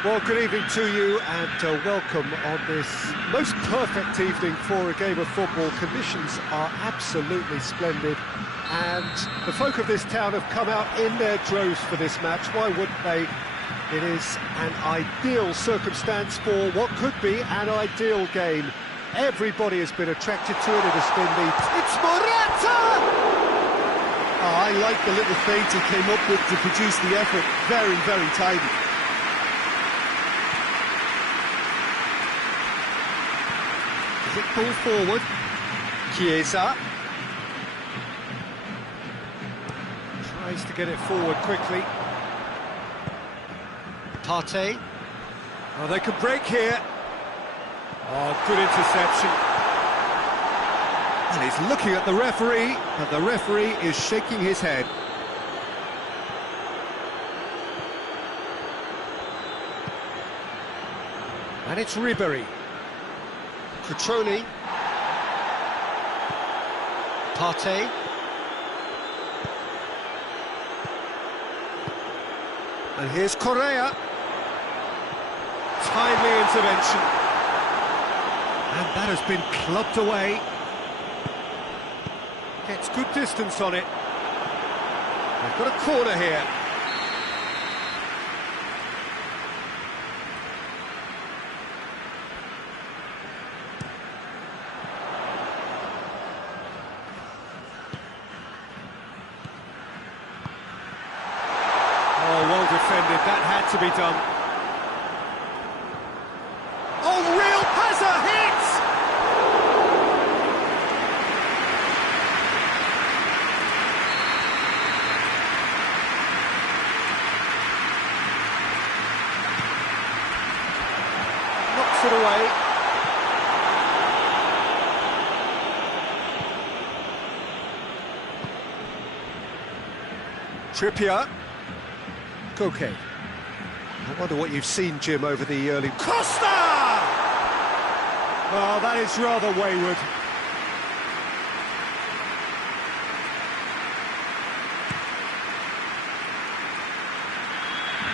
Well, good evening to you and welcome on this most perfect evening for a game of football. Conditions are absolutely splendid and the folk of this town have come out in their droves for this match. Why wouldn't they? It is an ideal circumstance for what could be an ideal game. Everybody has been attracted to it. It has been It's Morata! Oh, I like the little feint he came up with to produce the effort. Very, very tidy. Is it pulled forward? Chiesa tries to get it forward quickly. Partey. Oh, they can break here. Oh, good interception. And he's looking at the referee, and the referee is shaking his head. And it's Ribery. Cutrone. Partey. And here's Correa. Timely intervention. And that has been clubbed away. Gets good distance on it. They've got a corner here. Oh, well defended. That had to be done. Oh, real Hazard hits! Knocks it away. Trippier. Okay. I wonder what you've seen, Jim, over the early... Costa! Oh, that is rather wayward.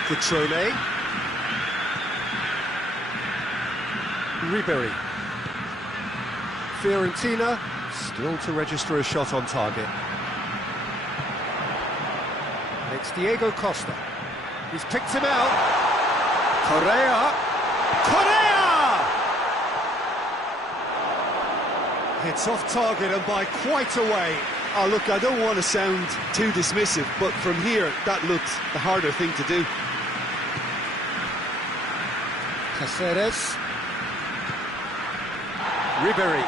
Cutrone. Ribery. Fiorentina still to register a shot on target. It's Diego Costa. He's picked him out. Correa. Correa! It's off target and by quite a way. Oh, look, I don't want to sound too dismissive, but from here, that looked the harder thing to do. Caceres. Ribery.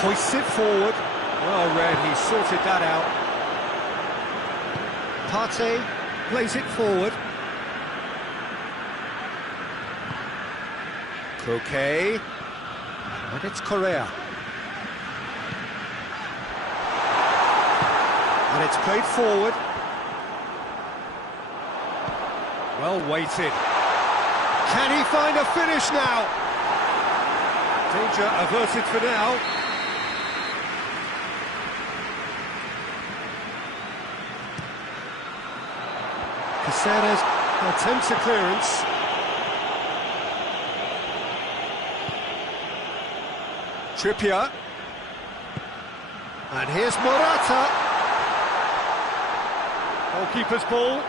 Hoists it forward. Well read, he sorted that out. Partey plays it forward. Koke. And it's Correa. And it's played forward. Well weighted. Can he find a finish now? Danger averted for now. Caceres attempts a clearance. Trippier. And here's Morata. Goalkeeper's ball.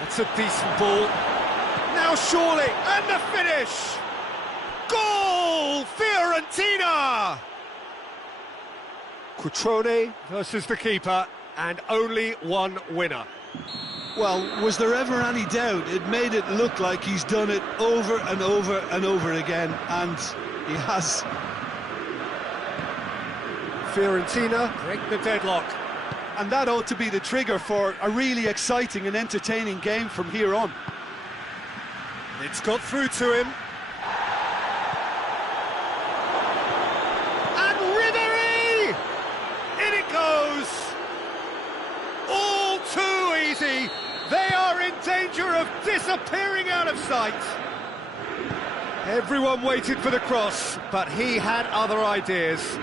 That's a decent ball. Now surely, and the finish! Goal! Fiorentina! Cutrone versus the keeper, and only one winner. Well, was there ever any doubt? It made it look like he's done it over and over and over again, and he has. Fiorentina break the deadlock. And that ought to be the trigger for a really exciting and entertaining game from here on. It's got through to him. And Ribery! In it goes! All too easy. They are in danger of disappearing out of sight. Everyone waited for the cross, but he had other ideas.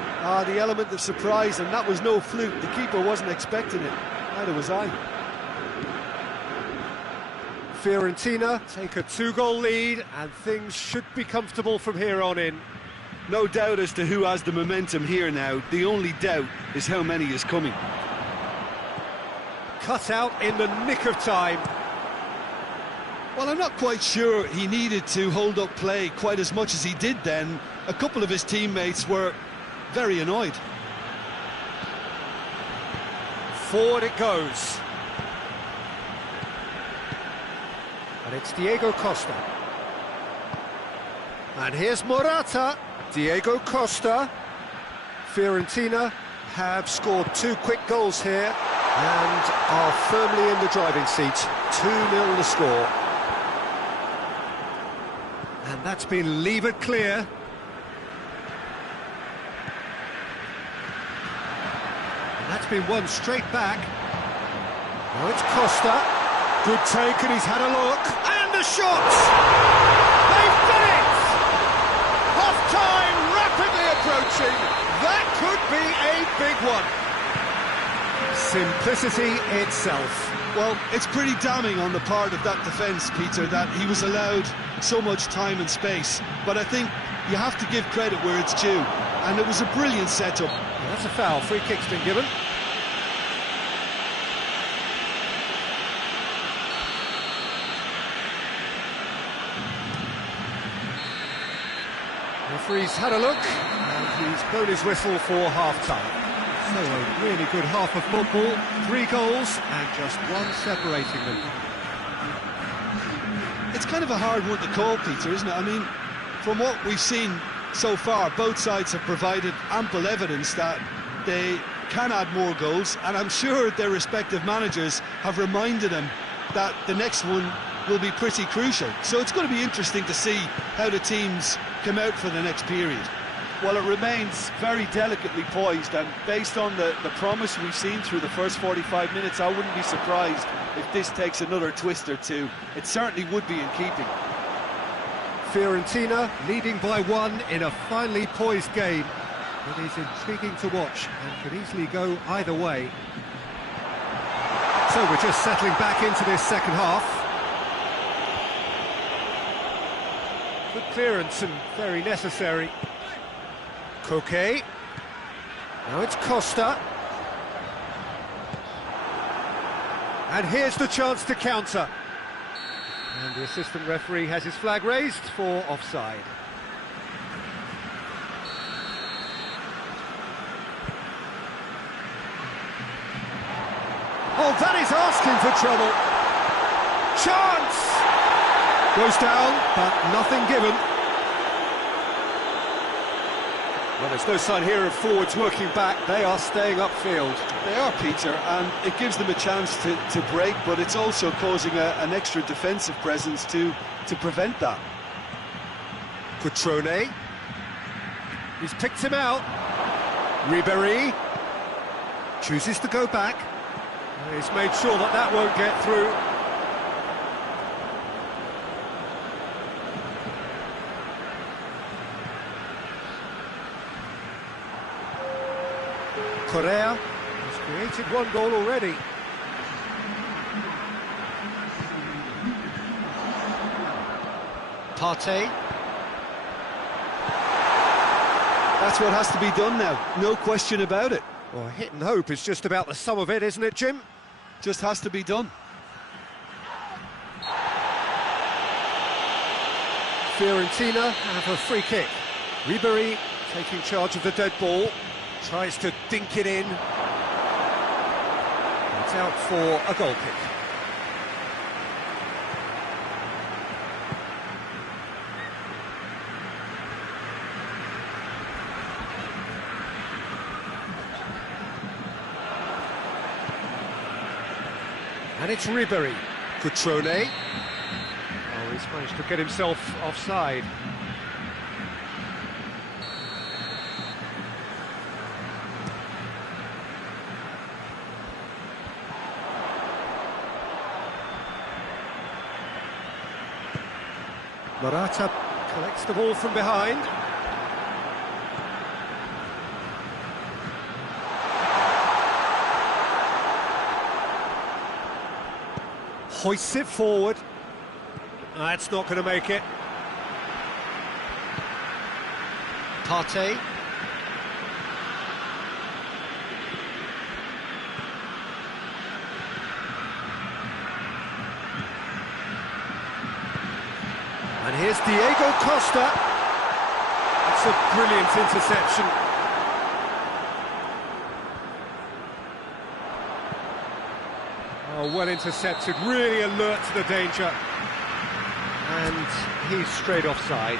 The element of surprise, and that was no fluke. The keeper wasn't expecting it. Neither was I. Fiorentina take a 2-goal lead, and things should be comfortable from here on in. No doubt as to who has the momentum here now. The only doubt is how many is coming. Cut out in the nick of time. Well, I'm not quite sure he needed to hold up play quite as much as he did then. A couple of his teammates were very annoyed. Forward it goes. And it's Diego Costa. And here's Morata. Diego Costa. Fiorentina have scored 2 quick goals here and are firmly in the driving seat. 2-0 the score. And that's been levered clear. And that's been won straight back. Now it's Costa. Good take, and he's had a look. And the shot! They've done it! Half-time rapidly approaching. That could be a big one. Simplicity itself. Well, it's pretty damning on the part of that defence, Peter, that he was allowed so much time and space. But I think you have to give credit where it's due. And it was a brilliant setup. Well, that's a foul. Free kick's been given. Referee's had a look, and he's blown his whistle for half-time. So a really good half of football, 3 goals, and just 1 separating them. It's kind of a hard one to call, Peter, isn't it? I mean, from what we've seen so far, both sides have provided ample evidence that they can add more goals, and I'm sure their respective managers have reminded them that the next one will be pretty crucial. So it's going to be interesting to see how the teams come out for the next period. Well, it remains very delicately poised, and based on the promise we've seen through the first 45 minutes, I wouldn't be surprised if this takes another twist or two. It certainly would be in keeping. Fiorentina leading by 1 in a finely poised game. It is intriguing to watch and could easily go either way. So we're just settling back into this second half. Good clearance and very necessary. Koke. Now it's Costa. And here's the chance to counter. And the assistant referee has his flag raised for offside. Oh, that is asking for trouble. Chance! Goes down, but nothing given. Well, there's no sign here of forwards working back. They are staying upfield. They are, Peter, and it gives them a chance to break, but it's also causing an extra defensive presence to prevent that. Cutrone. He's picked him out. Ribéry chooses to go back. He's made sure that that won't get through. Correa has created 1 goal already. Partey. That's what has to be done now, no question about it. Well, hit and hope is just about the sum of it, isn't it, Jim? Just has to be done. Fiorentina have a free kick. Ribéry taking charge of the dead ball. Tries to dink it in. It's out for a goal kick. And it's Ribéry. Cutrone. Oh, he's managed to get himself offside. Morata collects the ball from behind. Hoists it forward. That's not going to make it. Partey. And here's Diego Costa. That's a brilliant interception. Oh, well intercepted, really alert to the danger. And he's straight offside.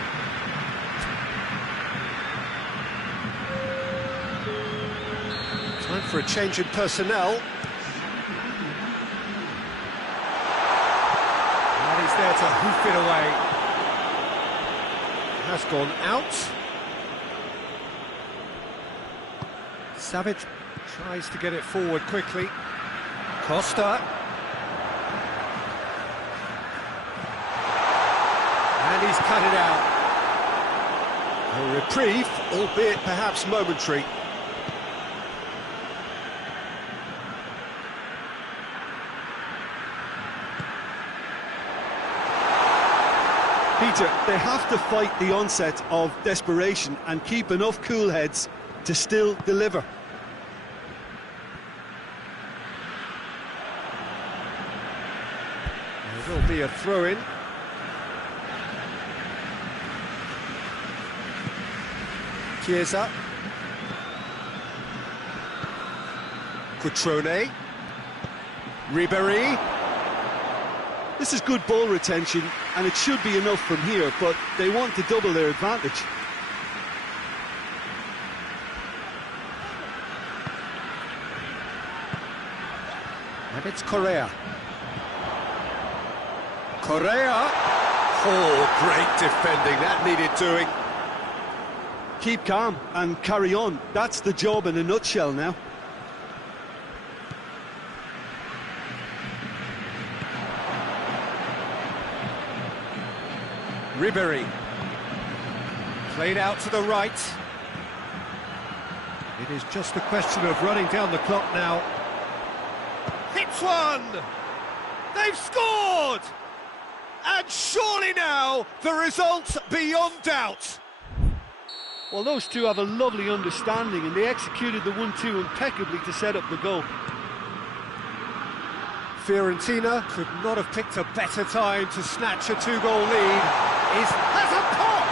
Time for a change in personnel. And he's there to hoof it away. Has gone out. Savage tries to get it forward quickly. Costa. And he's cut it out. A reprieve, albeit perhaps momentary. Peter, they have to fight the onset of desperation and keep enough cool heads to still deliver. There will be a throw-in. Chiesa. Cutrone. Ribéry. This is good ball retention, and it should be enough from here, but they want to double their advantage. And it's Correa. Correa! Oh, great defending, that needed doing. Keep calm and carry on. That's the job in a nutshell now. Ribéry. Played out to the right. It is just a question of running down the clock now. Hits one! They've scored! And surely now, the result's beyond doubt. Well, those two have a lovely understanding, and they executed the 1-2 impeccably to set up the goal. Fiorentina could not have picked a better time to snatch a two-goal lead. Has a pop!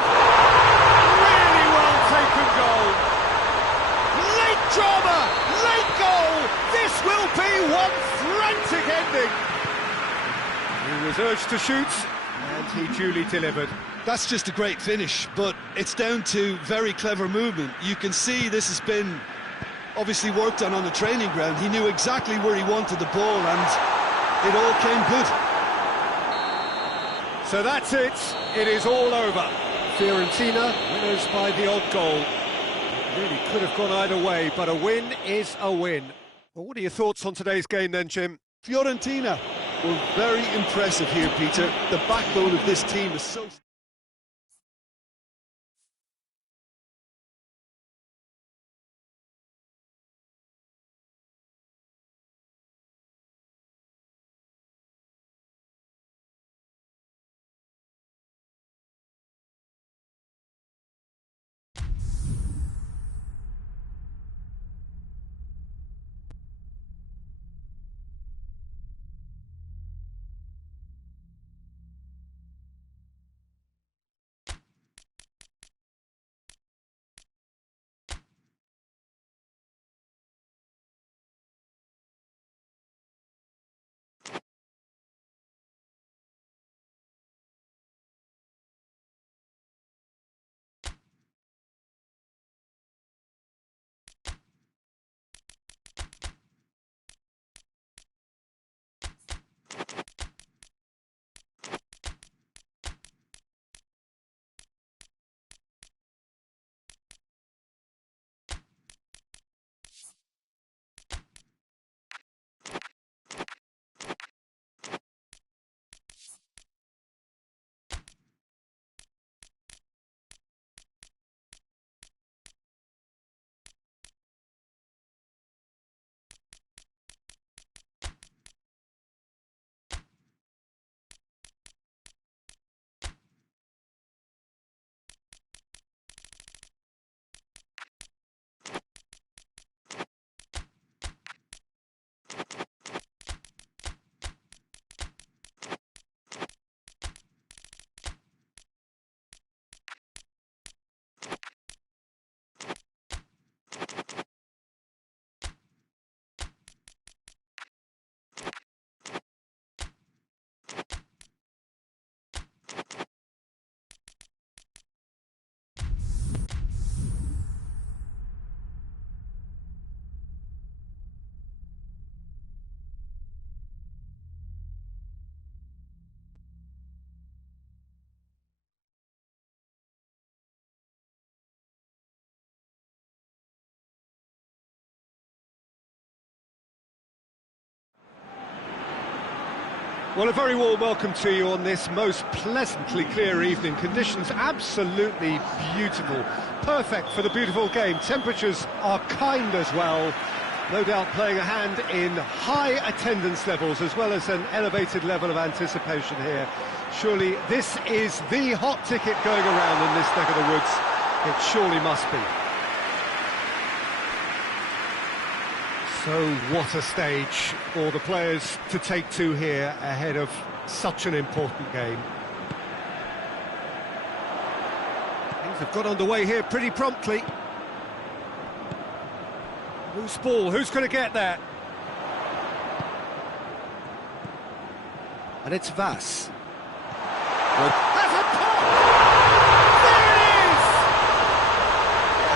Really well taken goal. Late drama, late goal. This will be one frantic ending. He was urged to shoot, and he duly delivered. That's just a great finish, but it's down to very clever movement. You can see this has been obviously worked on the training ground. He knew exactly where he wanted the ball, and it all came good. So that's it. It is all over. Fiorentina winners by the odd goal. It really could have gone either way, but a win is a win. Well, what are your thoughts on today's game then, Jim? Fiorentina were very impressive here, Peter. The backbone of this team is so... Well, a very warm welcome to you on this most pleasantly clear evening. Conditions absolutely beautiful, perfect for the beautiful game. Temperatures are kind as well, no doubt playing a hand in high attendance levels as well as an elevated level of anticipation here. Surely this is the hot ticket going around in this neck of the woods. It surely must be. So what a stage for the players to take to here ahead of such an important game. Things have got underway here pretty promptly. Loose ball, who's going to get that? And it's Vass. Has a pop! There it is!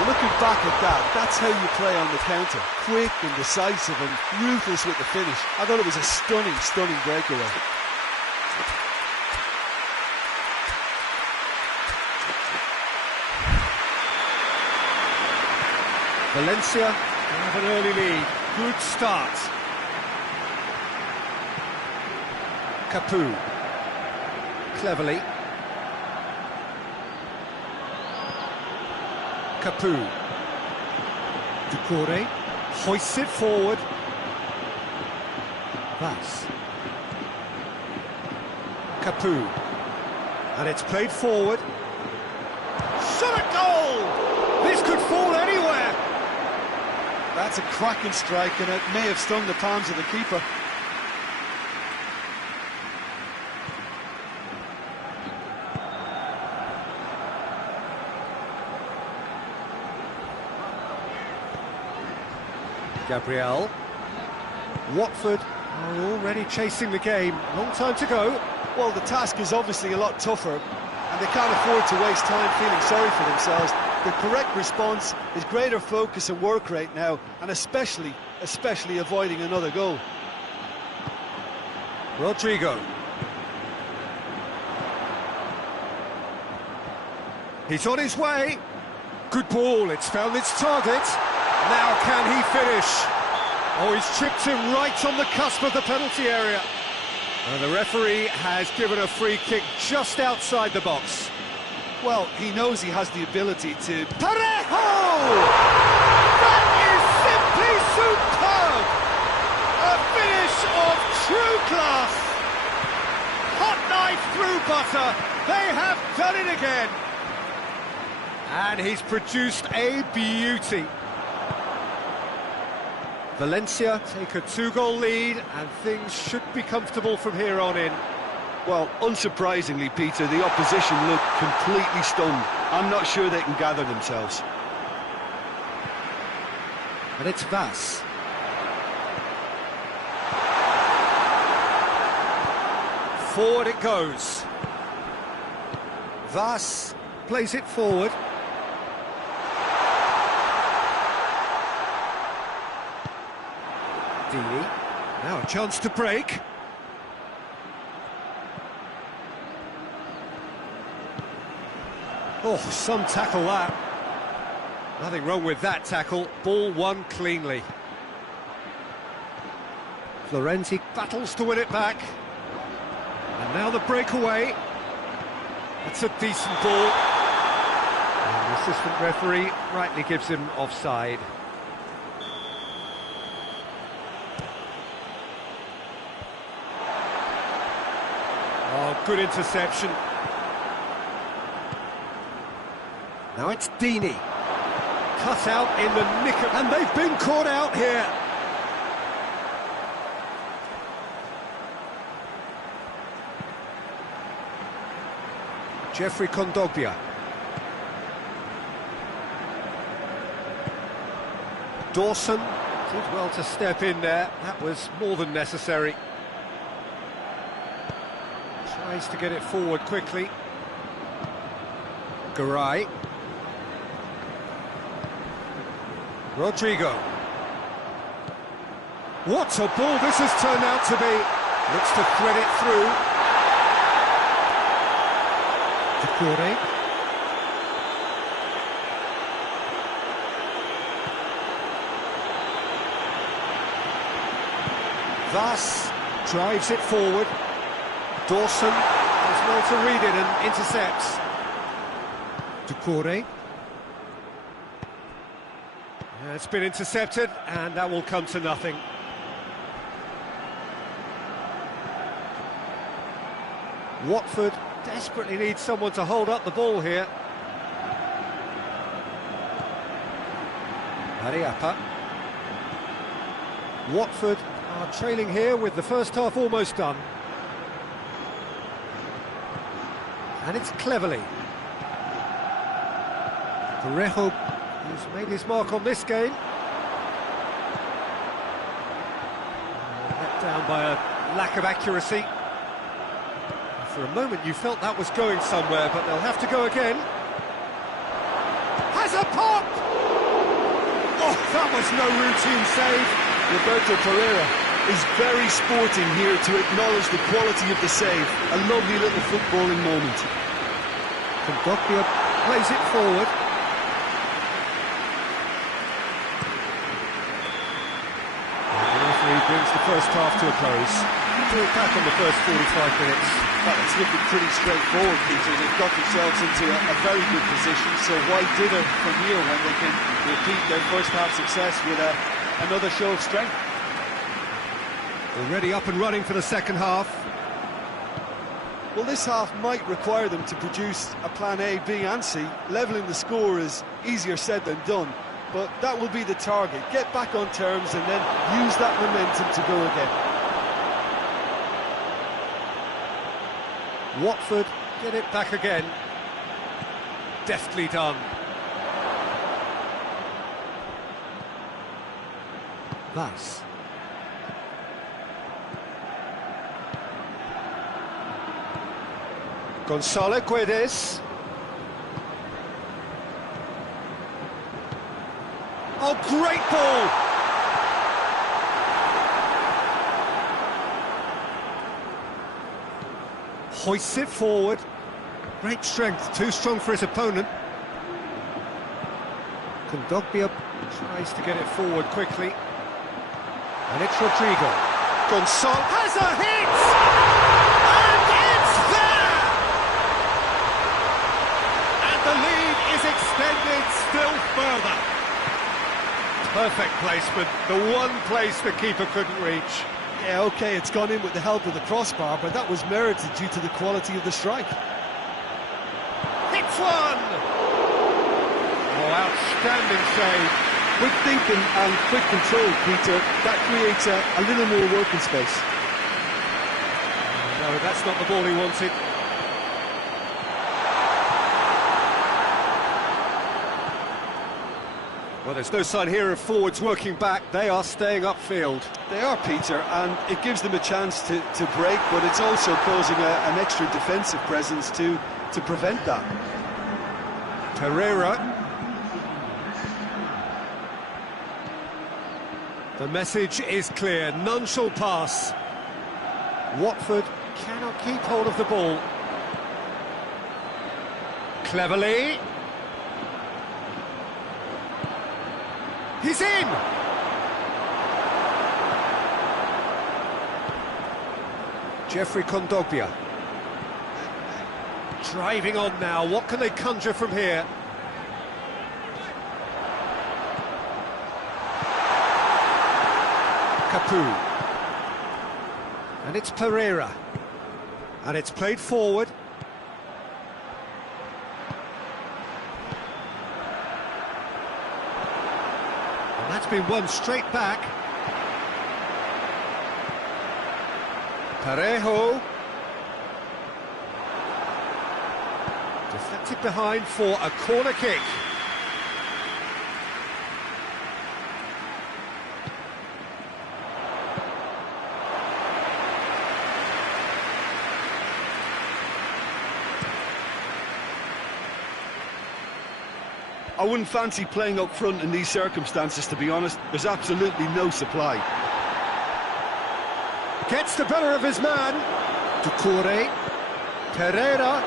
Looking back at that, that's how you play on the counter. Quick and decisive and ruthless with the finish. I thought it was a stunning, stunning breakaway. Valencia have an early lead. Good start. Capu. Cleverly. Capu. Ducouré hoists it forward. Vass. Capu. And it's played forward. Shot a goal! This could fall anywhere! That's a cracking strike and it may have stung the palms of the keeper. Gabriel. Watford are already chasing the game. Long time to go. Well, the task is obviously a lot tougher and they can't afford to waste time feeling sorry for themselves. The correct response is greater focus and work rate now, and especially avoiding another goal. Rodrigo. He's on his way. Good ball, it's found its target. Now can he finish? Oh, he's chipped him right on the cusp of the penalty area. And the referee has given a free kick just outside the box. Well, he knows he has the ability to... Parejo! That is simply superb! A finish of true class! Hot knife through butter. They have done it again. And he's produced a beauty. Valencia take a 2-goal lead and things should be comfortable from here on in. Well, unsurprisingly, Peter, the opposition look completely stunned. I'm not sure they can gather themselves. And it's Vass. Forward it goes. Vass plays it forward. Dini. Now a chance to break. Oh, some tackle that. Nothing wrong with that tackle. Ball won cleanly. Florenzi battles to win it back. And now the breakaway. That's a decent ball. And the assistant referee rightly gives him offside. Oh, good interception. Now it's Dini. Cut out in the nick of... And they've been caught out here. Jeffrey Kondogbia. Dawson did well to step in there. That was more than necessary. Tries to get it forward quickly. Garay. Rodrigo. What a ball this has turned out to be. Looks to thread it through. Ducouré. Vass drives it forward. Dawson is well to read it and intercepts. Ducouré. It's been intercepted, and that will come to nothing. Watford desperately need someone to hold up the ball here. Mariappa. Watford are trailing here with the first half almost done. And it's Cleverley. Parejo, who's made his mark on this game. Let down by a lack of accuracy. For a moment you felt that was going somewhere, but they'll have to go again. Has a pop! Oh, that was no routine save. Roberto Pereira is very sporting here to acknowledge the quality of the save. A lovely little footballing moment. Kondogbia plays it forward. And the referee brings the first half to a close. Threw back on the first 45 minutes. Well, it's looking pretty straightforward, Peter. They've got themselves into a very good position, so why dither from here when they can repeat their first half success with another show of strength? Already up and running for the second half. Well, this half might require them to produce a plan A, B and C. Levelling the score is easier said than done, but that will be the target. Get back on terms and then use that momentum to go again. Watford get it back again. Deftly done. Thus. Gonzalo Guedes. Oh, great ball! Hoists it forward. Great strength, too strong for his opponent. Kondogbia tries to get it forward quickly. And it's Rodrigo. Gonzalo has a hit! And it's there! And the lead is extended still further. Perfect placement, the one place the keeper couldn't reach. Yeah, OK, it's gone in with the help of the crossbar, but that was merited due to the quality of the strike. Hits one! Oh, outstanding save. Quick thinking and quick control, Peter. That creates a little more working space. No, that's not the ball he wanted. Well, there's no sign here of forwards working back. They are staying upfield. They are, Peter, and it gives them a chance to break, but it's also causing an extra defensive presence to prevent that. Pereira. The message is clear. None shall pass. Watford cannot keep hold of the ball. Cleverley. He's in! Jeffrey Kondogbia. Driving on now, what can they conjure from here? Capu. And it's Pereira. And it's played forward. And that's been won straight back. Parejo. Deflected behind for a corner kick. I wouldn't fancy playing up front in these circumstances, to be honest. There's absolutely no supply. Gets the better of his man. Ducouré. Pereira.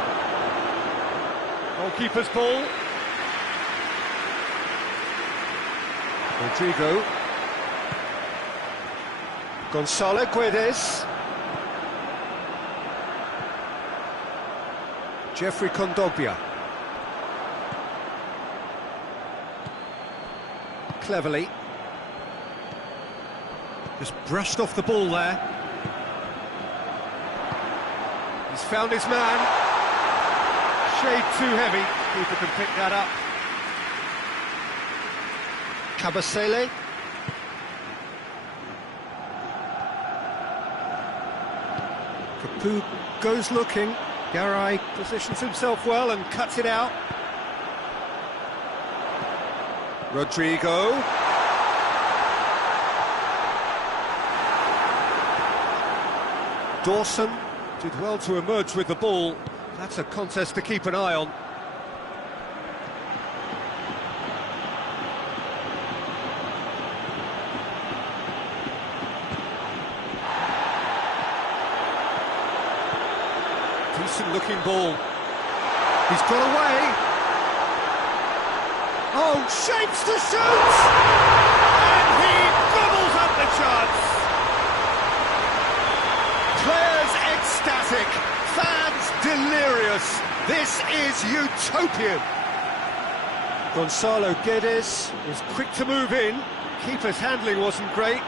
Goalkeeper's ball. Rodrigo. Gonzalo Guedes. Jeffrey Kondogbia. Cleverly. Just brushed off the ball there. He's found his man. Shade too heavy. Keeper can pick that up. Kabasele. Kapu goes looking. Garay positions himself well and cuts it out. Rodrigo. Dawson did well to emerge with the ball. That's a contest to keep an eye on. Decent looking ball. He's got away. Oh, shapes to shoot! And he gobbles up the chance. Players ecstatic, fans delirious. This is utopian. Gonzalo Guedes was quick to move in. Keeper's handling wasn't great.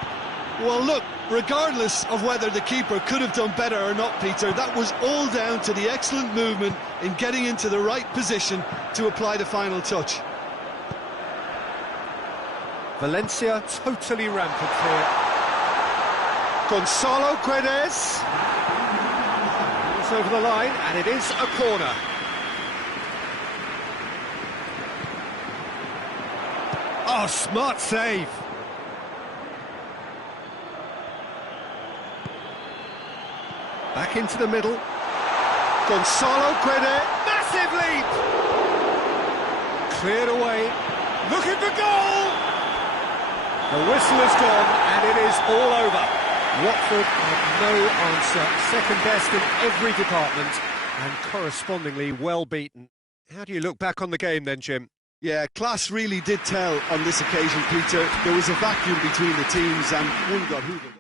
Well, look, regardless of whether the keeper could have done better or not, Peter, that was all down to the excellent movement in getting into the right position to apply the final touch. Valencia totally rampant here. Gonzalo Guedes. It's over the line, and it is a corner. Oh, smart save. Back into the middle. Gonzalo Guedes. Massive leap! Cleared away. Looking for goal! The whistle is gone, and it is all over. Watford had no answer. Second best in every department, and correspondingly well beaten. How do you look back on the game then, Jim? Yeah, class really did tell on this occasion, Peter. There was a vacuum between the teams, and one got hoovered.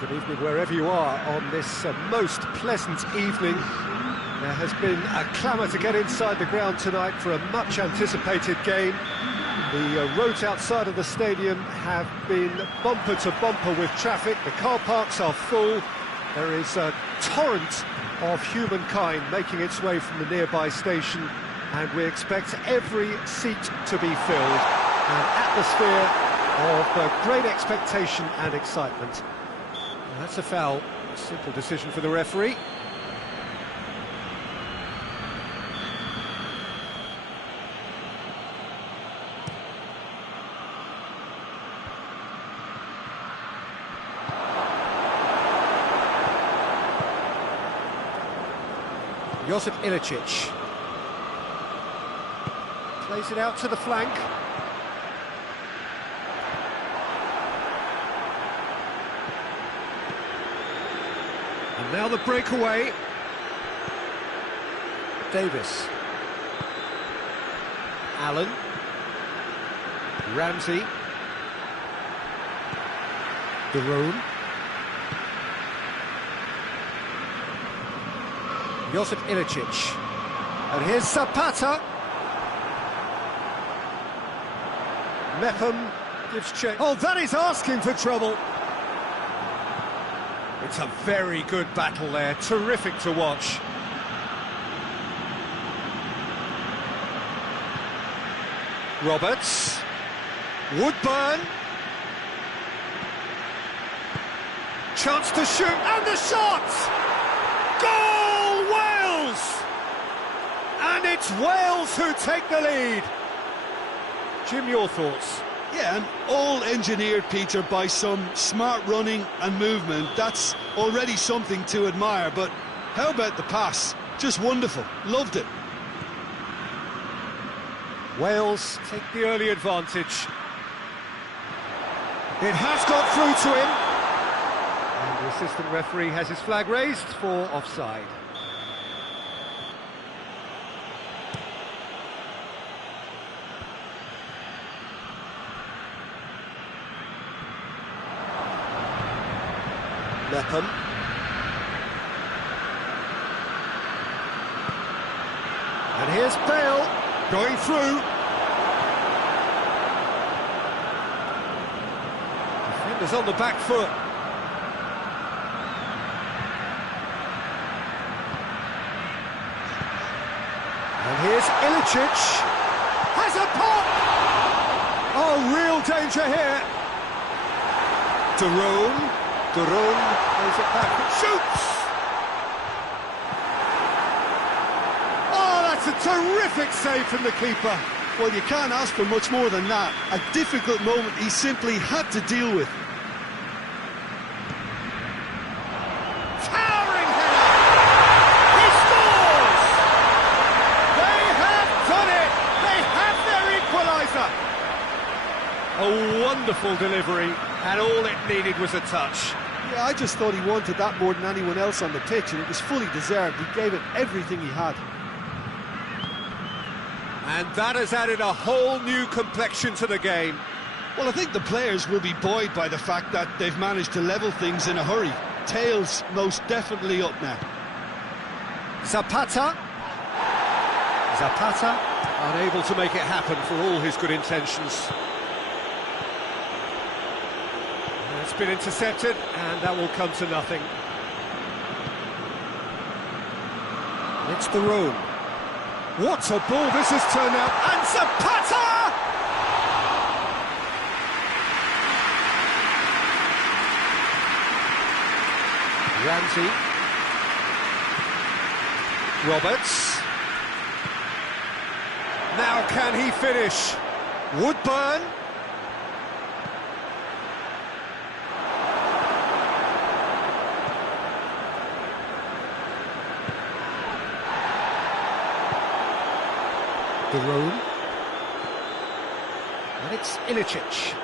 Good evening wherever you are on this most pleasant evening. There has been a clamour to get inside the ground tonight for a much anticipated game. The roads outside of the stadium have been bumper to bumper with traffic. The car parks are full. There is a torrent of humankind making its way from the nearby station, and we expect every seat to be filled. An atmosphere of great expectation and excitement. That's a foul. Simple decision for the referee. Josip Ilicic plays it out to the flank. And now the breakaway. Davis. Allen. Ramsey. De Roon. Josip Ilicic. And here's Zapata. Mepham gives chase. Oh, that is asking for trouble. It's a very good battle there, terrific to watch. Roberts. Woodburn. Chance to shoot, and the shot! Goal, Wales! And it's Wales who take the lead. Jim, your thoughts? Yeah, and all engineered, Peter, by some smart running and movement. That's already something to admire, but how about the pass? Just wonderful. Loved it. Wales take the early advantage. It has got through to him. And the assistant referee has his flag raised for offside. Mepham. And here's Bale going through. Defenders on the back foot. And here's Ilicic. Has a pop! Oh, real danger here. De Roon. De Roon plays it back and shoots! Oh, that's a terrific save from the keeper. Well, you can't ask for much more than that. A difficult moment he simply had to deal with. Towering header! He scores! They have done it! They have their equaliser! A wonderful delivery, and all it needed was a touch. Yeah, I just thought he wanted that more than anyone else on the pitch, and it was fully deserved. He gave it everything he had. And that has added a whole new complexion to the game. Well, I think the players will be buoyed by the fact that they've managed to level things in a hurry. Tails most definitely up now. Zapata. Zapata, unable to make it happen for all his good intentions. It's been intercepted, and that will come to nothing. It's De Roon. What a ball this has turned out, and Zapata! Ramsey. Roberts. Now can he finish? Woodburn. De Roon. And it's Ilicic.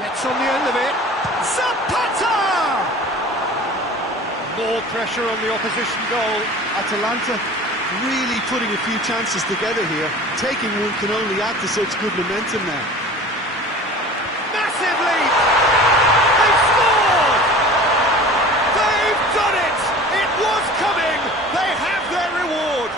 Gets on the end of it. Zapata! More pressure on the opposition goal. Atalanta really putting a few chances together here. Taking one can only add to such good momentum now. Massive lead! They've scored! They've done it! It was coming! They have their reward!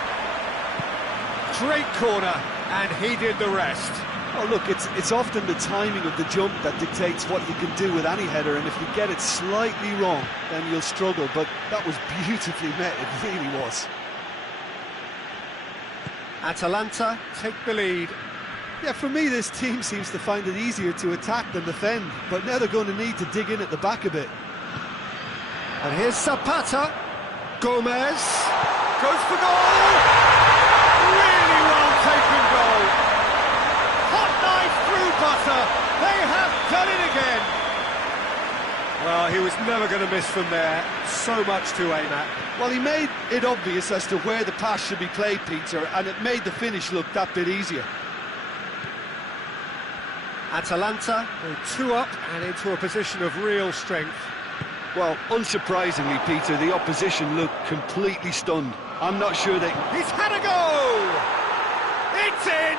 Great corner, and he did the rest. Well, look, it's often the timing of the jump that dictates what you can do with any header, and if you get it slightly wrong, then you'll struggle, but that was beautifully met, it really was. Atalanta take the lead. Yeah, for me, this team seems to find it easier to attack than defend, but now they're going to need to dig in at the back a bit. And here's Zapata. Gomez goes for goal! Really well taken goal! Hot knife through butter. They have done it again. Well, he was never going to miss from there. So much to aim at. Well, he made it obvious as to where the pass should be played, Peter, and it made the finish look that bit easier. Atalanta go 2 up and into a position of real strength. Well, unsurprisingly, Peter, the opposition looked completely stunned. I'm not sure they... He's had a go! It's in!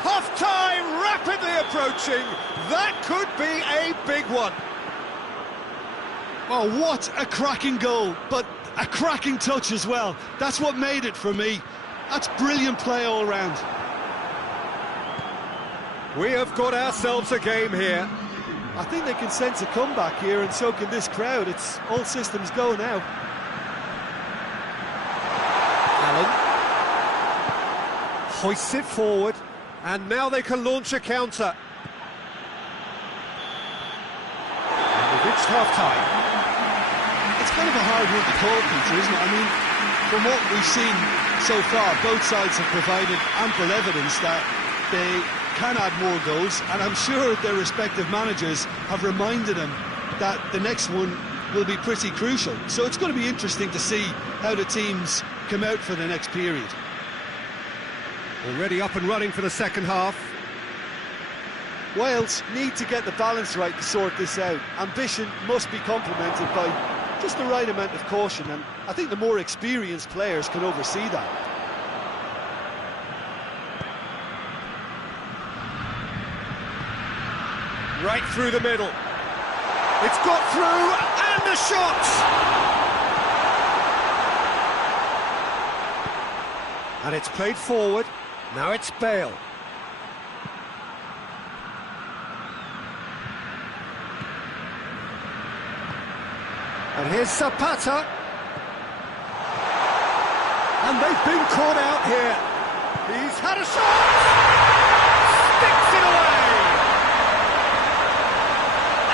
Half-time rapidly approaching. That could be a big one. Oh, what a cracking goal, but a cracking touch as well. That's what made it for me. That's brilliant play all round. We have got ourselves a game here. I think they can sense a comeback here, and so can this crowd. It's all systems go now. Allen hoists it forward, and now they can launch a counter. And we've reached half-time. It's kind of a hard one to call, Peter, isn't it? I mean, from what we've seen so far, both sides have provided ample evidence that they can add more goals, and I'm sure their respective managers have reminded them that the next one will be pretty crucial. So it's going to be interesting to see how the teams come out for the next period. Already up and running for the second half. Wales need to get the balance right to sort this out. Ambition must be complemented by just the right amount of caution, and I think the more experienced players can oversee that. Right through the middle. It's got through, and the shot! And it's played forward. Now it's Bale. And here's Zapata. And they've been caught out here. He's had a shot! Sticks it away!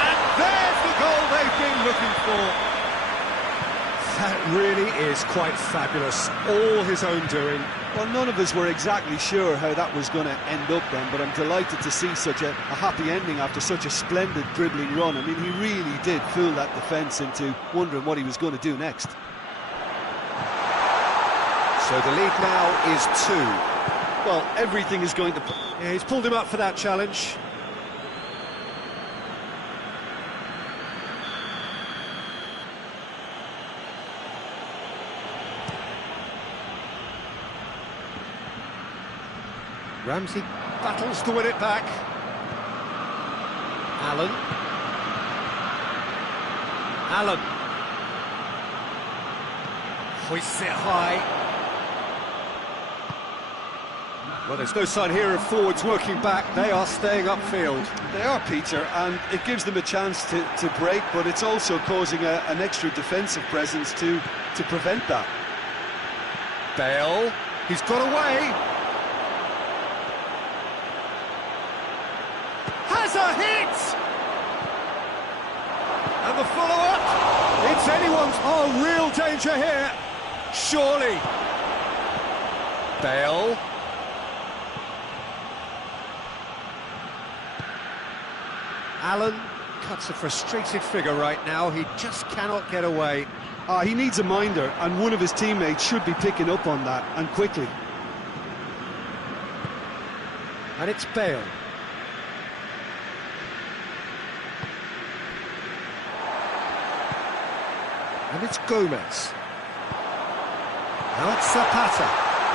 And there's the goal they've been looking for. That really is quite fabulous. All his own doing. Well, none of us were exactly sure how that was going to end up then, but I'm delighted to see such a happy ending after such a splendid dribbling run. I mean, he really did fool that defence into wondering what he was going to do next. So the lead now is 2. Well, everything is going to... Yeah, he's pulled him up for that challenge. Ramsey battles to win it back. Allen. Hoists it high. Well, there's no sign here of forwards working back. They are staying upfield. They are, Peter, and it gives them a chance to break, but it's also causing an extra defensive presence to prevent that. Bale. He's got away. Has a hit! And the follow-up! It's anyone's... Oh, real danger here! Surely! Bale. Allen cuts a frustrated figure right now. He just cannot get away. He needs a minder, and one of his teammates should be picking up on that, and quickly. And it's Bale. And it's Gomez. Now it's Zapata.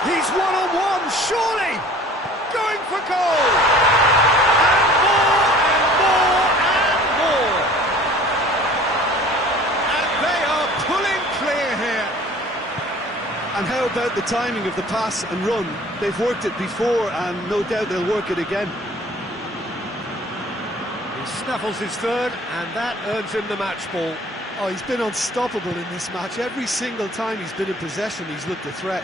He's one-on-one, surely! Going for goal! And more, and more, and more! And they are pulling clear here. And how about the timing of the pass and run? They've worked it before, and no doubt they'll work it again. He snaffles his third, and that earns him the match ball. Oh, he's been unstoppable in this match. Every single time he's been in possession, he's looked a threat.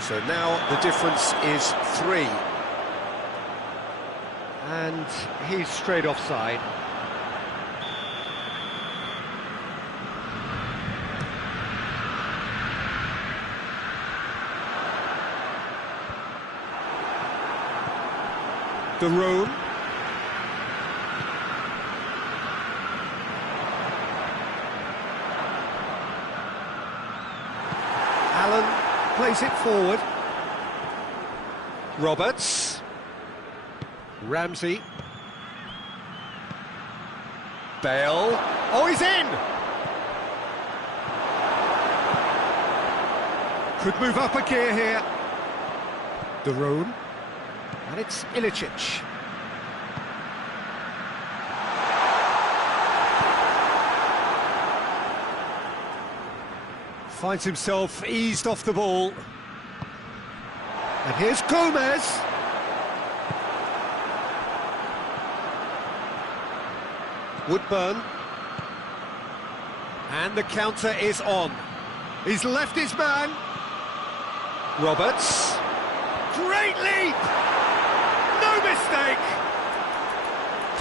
So now the difference is 3. And he's straight offside. De Roon. Allen plays it forward. Roberts. Ramsey. Bale. Oh, he's in! Could move up a gear here. De Roon. And it's Ilicic. Finds himself eased off the ball. And here's Gomez. Woodburn. And the counter is on. He's left his man. Roberts. Great leap! No mistake!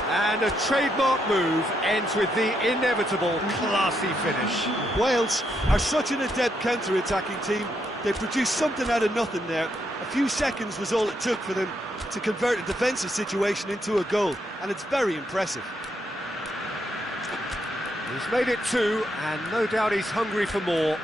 And a trademark move ends with the inevitable classy finish. Wales are such an adept counter-attacking team. They produced something out of nothing there. A few seconds was all it took for them to convert a defensive situation into a goal, and it's very impressive. He's made it 2, and no doubt he's hungry for more.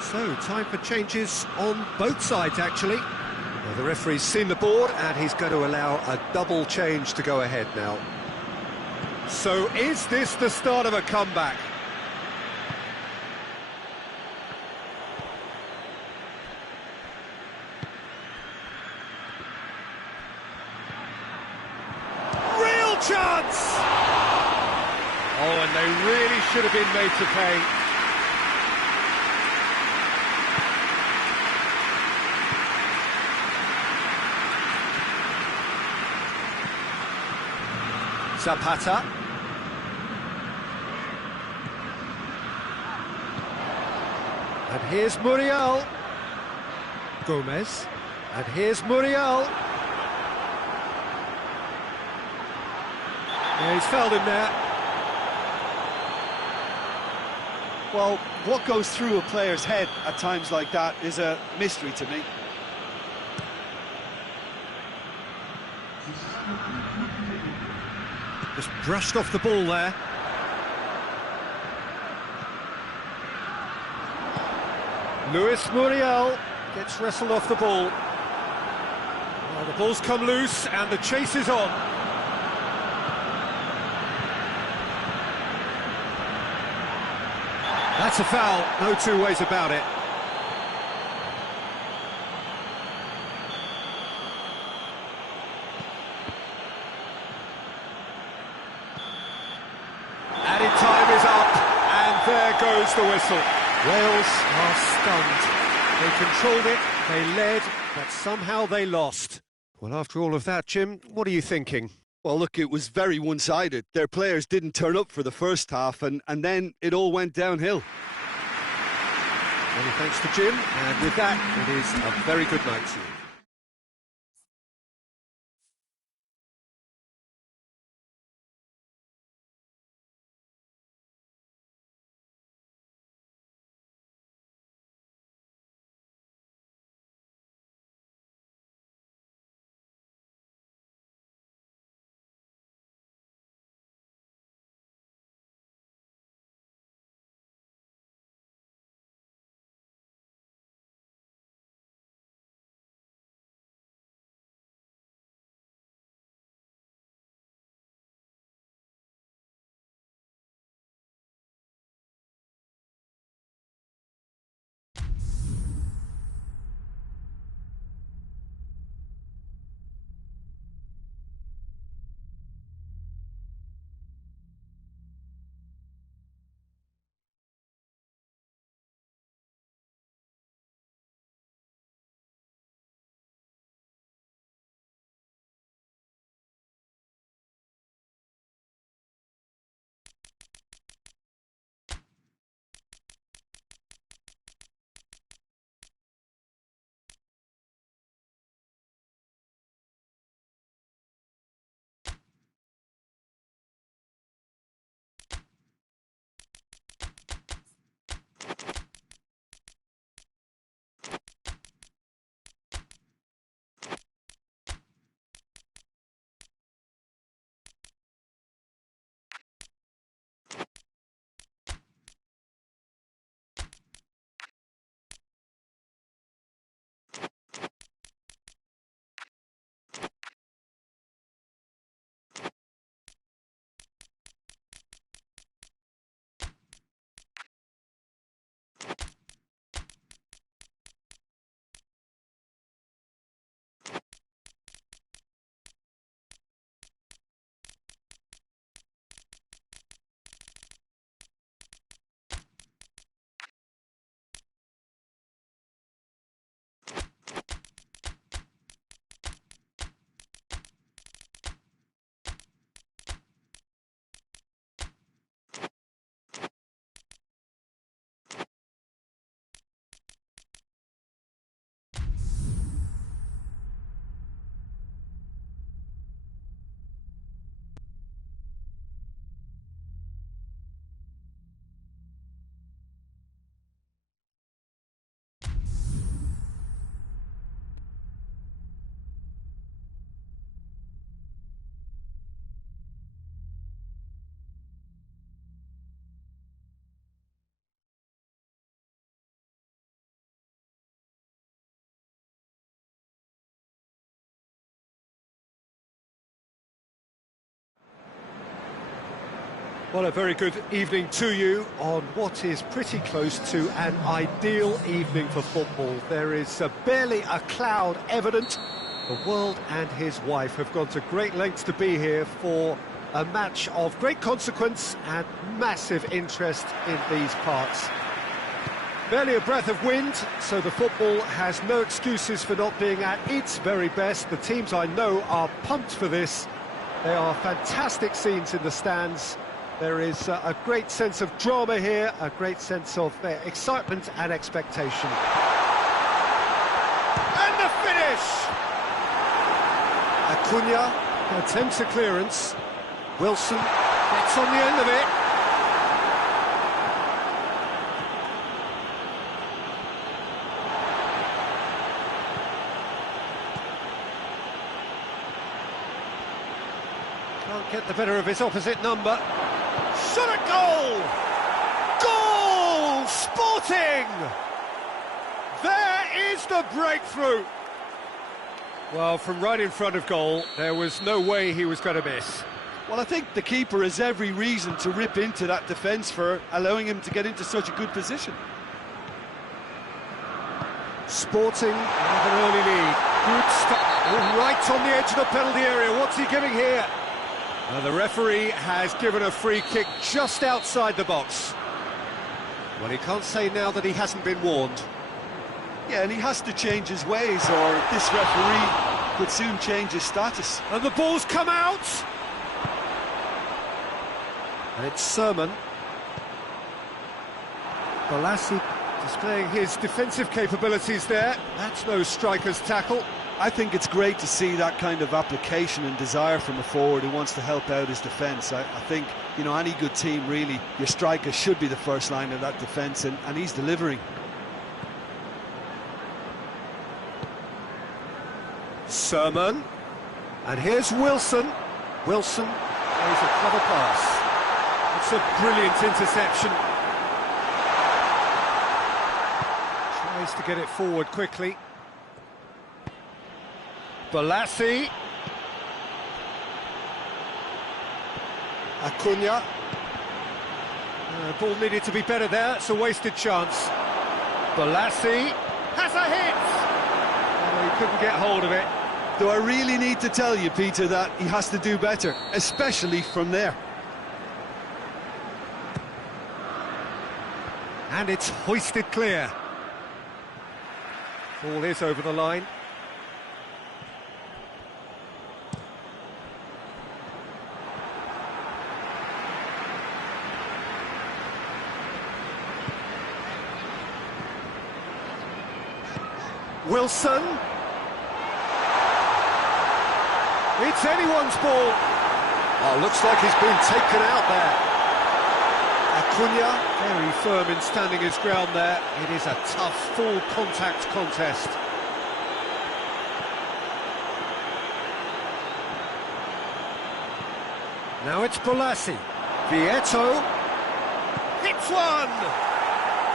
So, time for changes on both sides, actually. Well, the referee's seen the board, and he's going to allow a double change to go ahead now. So, is this the start of a comeback? Real chance! Oh, and they really should have been made to pay. Zapata. And here's Muriel. Gomez. And here's Muriel. Yeah, he's fouled him there. Well, what goes through a player's head at times like that is a mystery to me. Just brushed off the ball there. Luis Muriel gets wrestled off the ball. Well, the ball's come loose and the chase is on. That's a foul, no two ways about it. Added time is up, and there goes the whistle. Wales are stunned. They controlled it, they led, but somehow they lost. Well, after all of that, Jim, what are you thinking? Well, look, it was very one-sided. Their players didn't turn up for the first half, and then it all went downhill. Many thanks to Jim, and with that, it is a very good night to you. Well, a very good evening to you on what is pretty close to an ideal evening for football. There is barely a cloud evident. The world and his wife have gone to great lengths to be here for a match of great consequence and massive interest in these parts. Barely a breath of wind, so the football has no excuses for not being at its very best. The teams I know are pumped for this. They are fantastic scenes in the stands. There is a great sense of drama here, a great sense of excitement and expectation. And the finish! Acuna attempts a clearance. Wilson gets on the end of it. Can't get the better of his opposite number. Shot at goal! Goal! Sporting! There is the breakthrough! Well, from right in front of goal, there was no way he was going to miss. Well, I think the keeper has every reason to rip into that defence for allowing him to get into such a good position. Sporting have an early lead. Good stuff. Right on the edge of the penalty area. What's he giving here? The referee has given a free kick just outside the box. Well, he can't say now that he hasn't been warned. Yeah, and he has to change his ways, or this referee could soon change his status. And the ball's come out! And it's Sermon. Balassi displaying his defensive capabilities there. That's no striker's tackle. I think it's great to see that kind of application and desire from a forward who wants to help out his defence. I think, you know, any good team, really, your striker should be the first line of that defence, and he's delivering. Sermon. And here's Wilson. Wilson plays a clever pass. It's a brilliant interception. Tries to get it forward quickly. Balassi. Acuna. Ball needed to be better there, it's a wasted chance. Balassi has a hit! Oh, he couldn't get hold of it. Do I really need to tell you, Peter, that he has to do better, especially from there? And it's hoisted clear. Ball is over the line. Wilson. It's anyone's ball. Oh, looks like he's been taken out there. Acuna, very firm in standing his ground there. It is a tough, full contact contest. Now it's Balassi. Vieto. Hits one!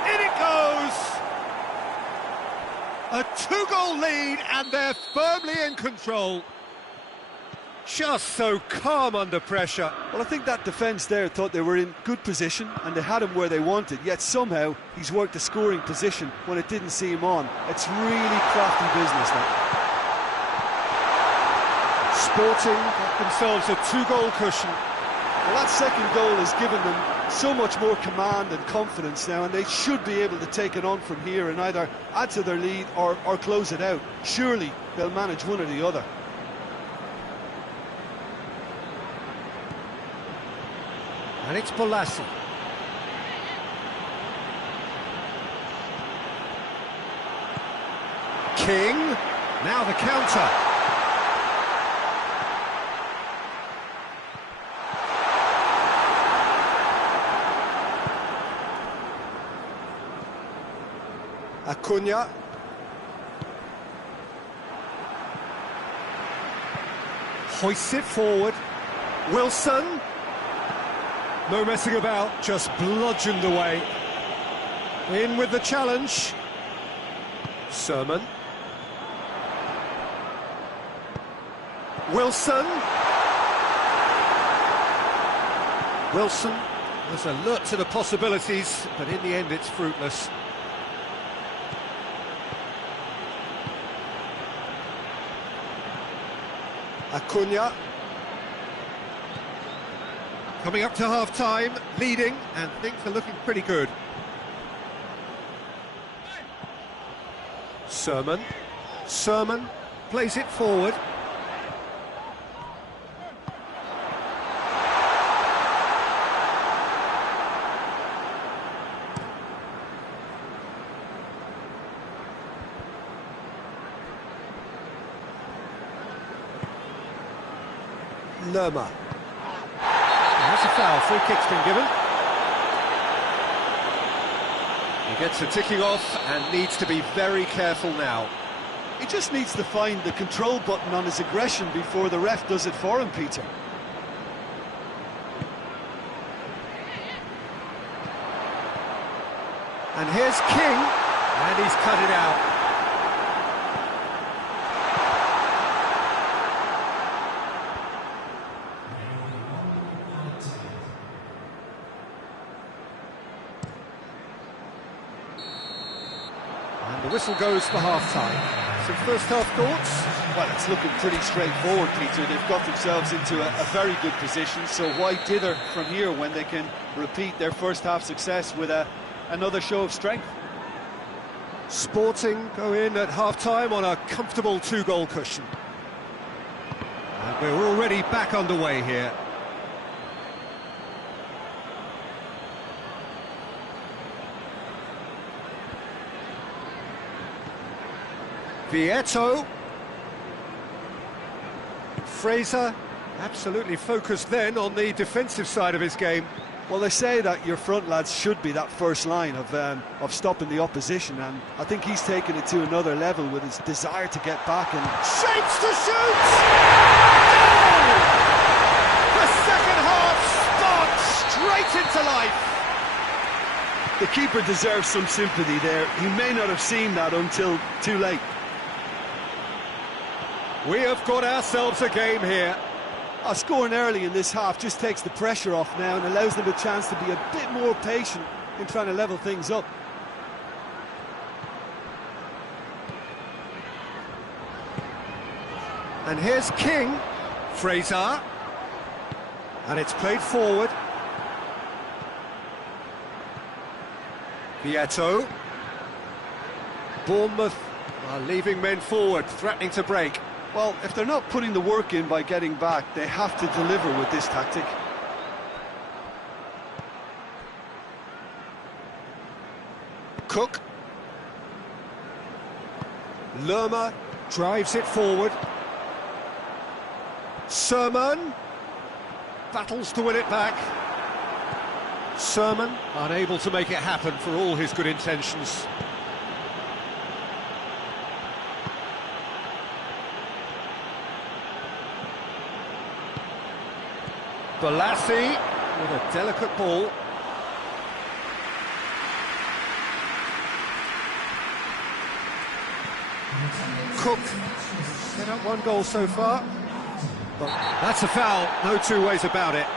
In it goes! A two-goal lead, and they're firmly in control. Just so calm under pressure. Well, I think that defence there thought they were in good position and they had him where they wanted, yet somehow he's worked a scoring position when it didn't see him on. It's really crafty business now. Sporting got themselves a two-goal cushion. Well, that second goal has given them so much more command and confidence now, and they should be able to take it on from here and either add to their lead or close it out. Surely they'll manage one or the other. And it's Balassi. King, now the counter. Acuna. Hoists it forward. Wilson. No messing about, just bludgeoned away. In with the challenge. Sermon. Wilson. Wilson was alert to the possibilities, but in the end it's fruitless. Acuna. Coming up to half-time, leading, and things are looking pretty good. Sermon plays it forward. Lerma. That's a foul, free kick's been given. He gets a ticking off and needs to be very careful now. He just needs to find the control button on his aggression before the ref does it for him, Peter. And here's King, and he's cut it out. And the whistle goes for half-time. Some first-half thoughts? Well, it's looking pretty straightforward, Peter. They've got themselves into a very good position, so why dither from here when they can repeat their first-half success with another show of strength? Sporting go in at half-time on a comfortable 2-goal cushion. And we're already back underway here. Vieto. Fraser, absolutely focused then on the defensive side of his game. Well, they say that your front lads should be that first line of stopping the opposition, and I think he's taken it to another level with his desire to get back and... Shapes to shoot! Goal! The second half sparked straight into life. The keeper deserves some sympathy there. He may not have seen that until too late. We have got ourselves a game here. Scoring early in this half just takes the pressure off now and allows them a chance to be a bit more patient in trying to level things up. And here's King. Fraser. And it's played forward. Vieto. Bournemouth are leaving men forward, threatening to break. Well, if they're not putting the work in by getting back, they have to deliver with this tactic. Cook. Lerma drives it forward. Sermon battles to win it back. Sermon unable to make it happen for all his good intentions. Balassi with a delicate ball. Cook set up 1 goal so far, but that's a foul, no two ways about it.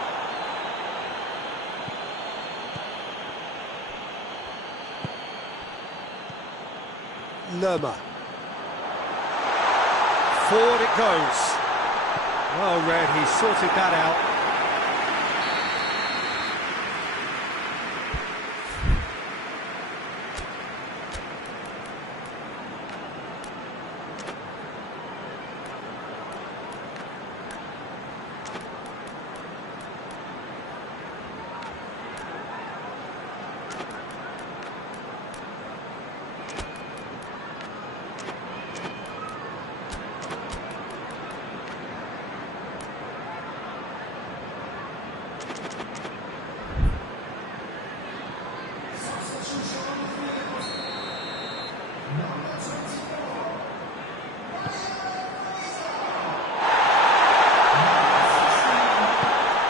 Lerma. Forward it goes. Well read, he sorted that out.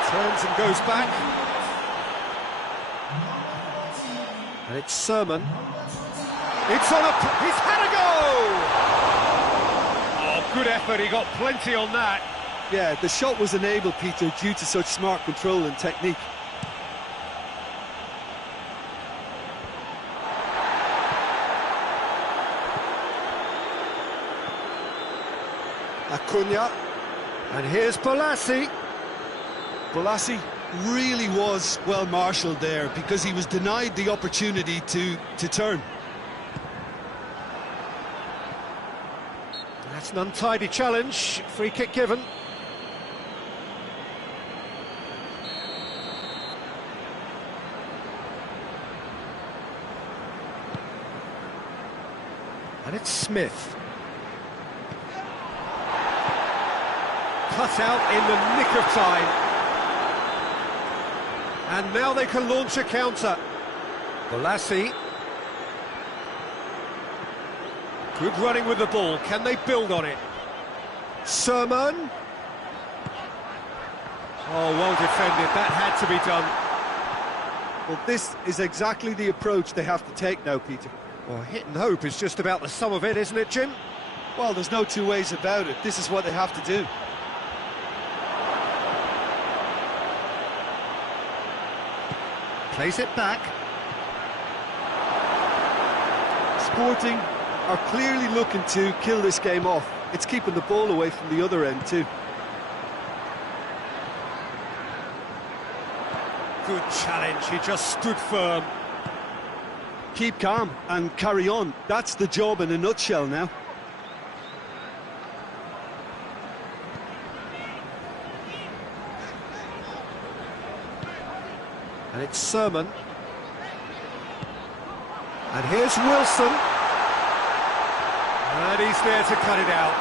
Turns and goes back. And it's Sermon. It's on he's had a go! Oh, good effort, he got plenty on that. Yeah, the shot was enabled, Peter, due to such smart control and technique. Acuna. And here's Bolasie. Bolasie really was well marshalled there because he was denied the opportunity to turn. That's an untidy challenge. Free kick given. And it's Smith. Cut out in the nick of time. And now they can launch a counter. Bolasie. Good running with the ball. Can they build on it? Sermon. Oh, well defended. That had to be done. Well, this is exactly the approach they have to take now, Peter. Well, hit and hope is just about the sum of it, isn't it, Jim? Well, there's no two ways about it. This is what they have to do. Plays it back. Sporting are clearly looking to kill this game off. It's keeping the ball away from the other end too. Good challenge, he just stood firm. Keep calm and carry on. That's the job in a nutshell now. And it's Sermon. And here's Wilson. And he's there to cut it out.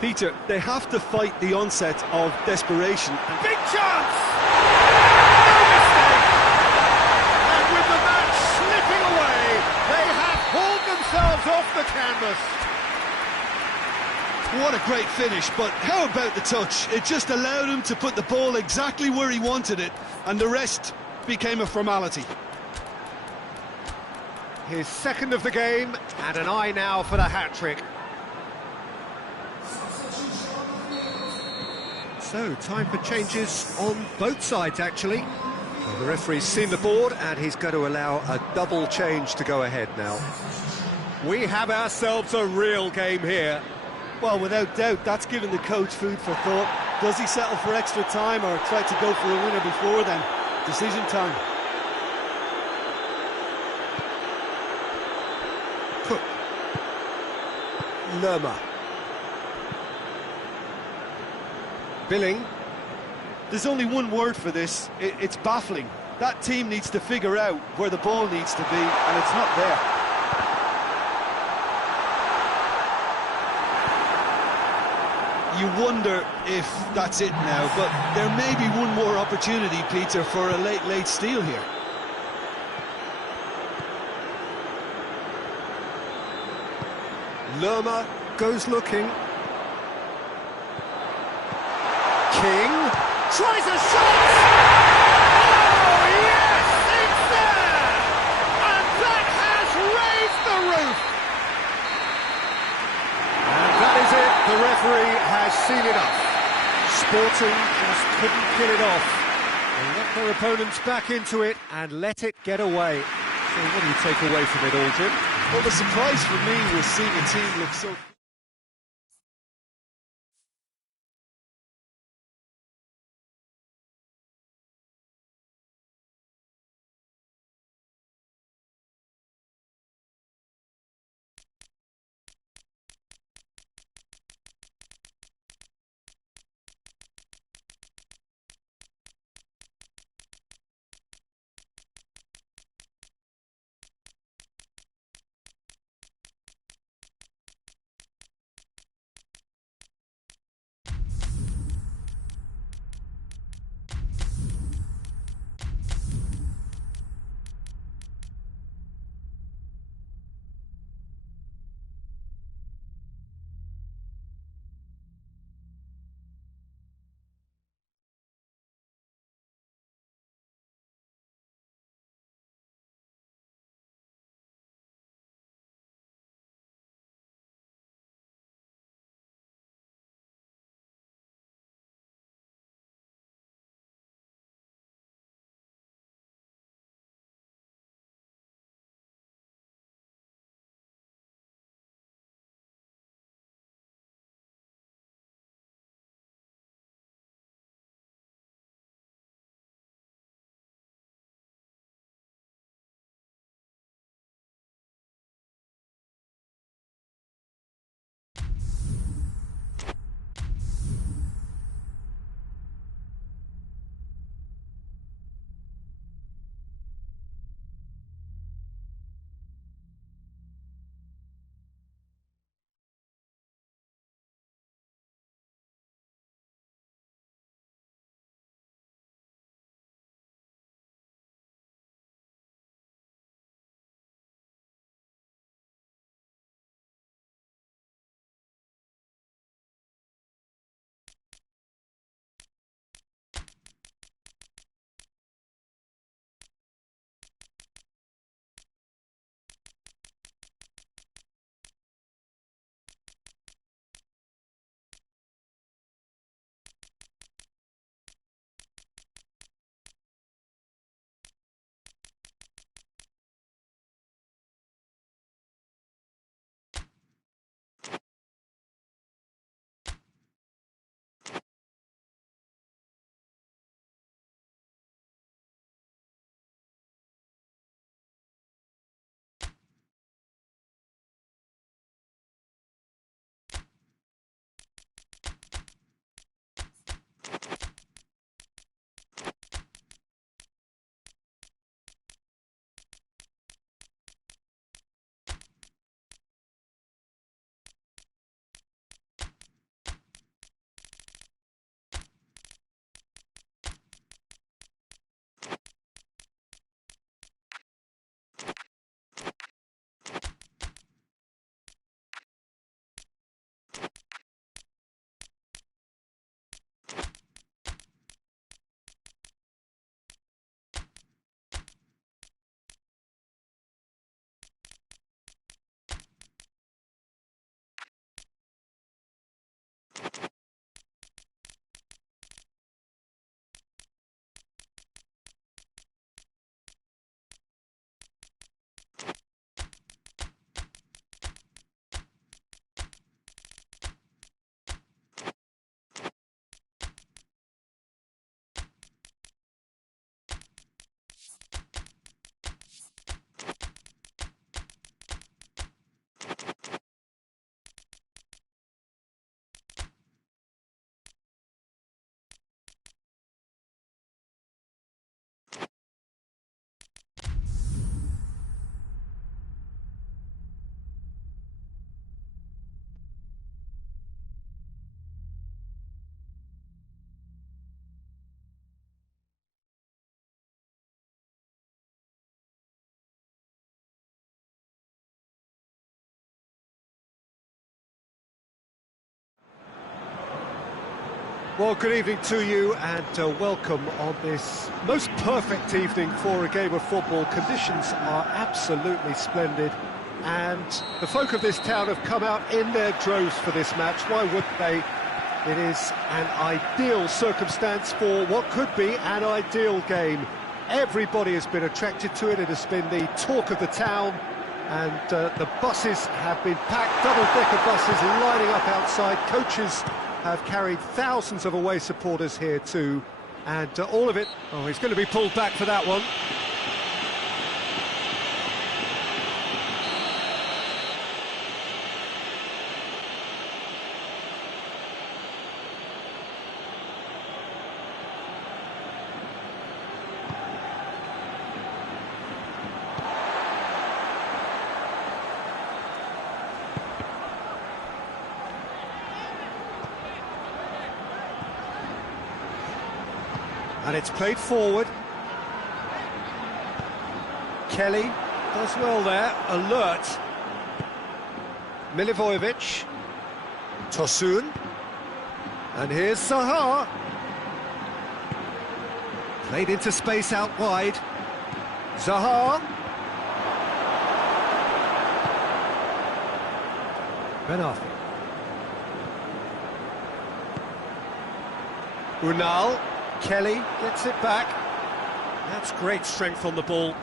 Peter, they have to fight the onset of desperation. Big chance! No mistake! And with the match slipping away, they have hauled themselves off the canvas. What a great finish, but how about the touch? It just allowed him to put the ball exactly where he wanted it, and the rest became a formality. His second of the game, and an eye now for the hat-trick. So, time for changes on both sides, actually. Well, the referee's seen the board, and he's going to allow a double change to go ahead now. We have ourselves a real game here. Well, without doubt, that's given the coach food for thought. Does he settle for extra time or try to go for a winner before then? Decision time. Cook. Lerma. Billing. There's only one word for this. It's baffling. That team needs to figure out where the ball needs to be, and it's not there. You wonder if that's it now, but there may be one more opportunity, Peter, for a late steal here. Lerma goes looking. King tries a shot! Oh, yes! It's there! And that has raised the roof! And that is it. The referee has seen enough. Sporting just couldn't kill it off. They let their opponents back into it and let it get away. So what do you take away from it all, Jim? Well, the surprise for me was seeing a team look so Well, good evening to you and welcome on this most perfect evening for a game of football. Conditions are absolutely splendid and the folk of this town have come out in their droves for this match. Why wouldn't they? It is an ideal circumstance for what could be an ideal game. Everybody has been attracted to it. It has been the talk of the town and the buses have been packed, double-decker buses lining up outside. Coaches have carried thousands of away supporters here too, and all of it... Oh, he's going to be pulled back for that one. And it's played forward. Kelly does well there, alert. Milivojevic. Tosun. And here's Zaha. Played into space out wide. Zaha. Ben-Arfa. Unal. Kelly gets it back. That's great strength on the ball.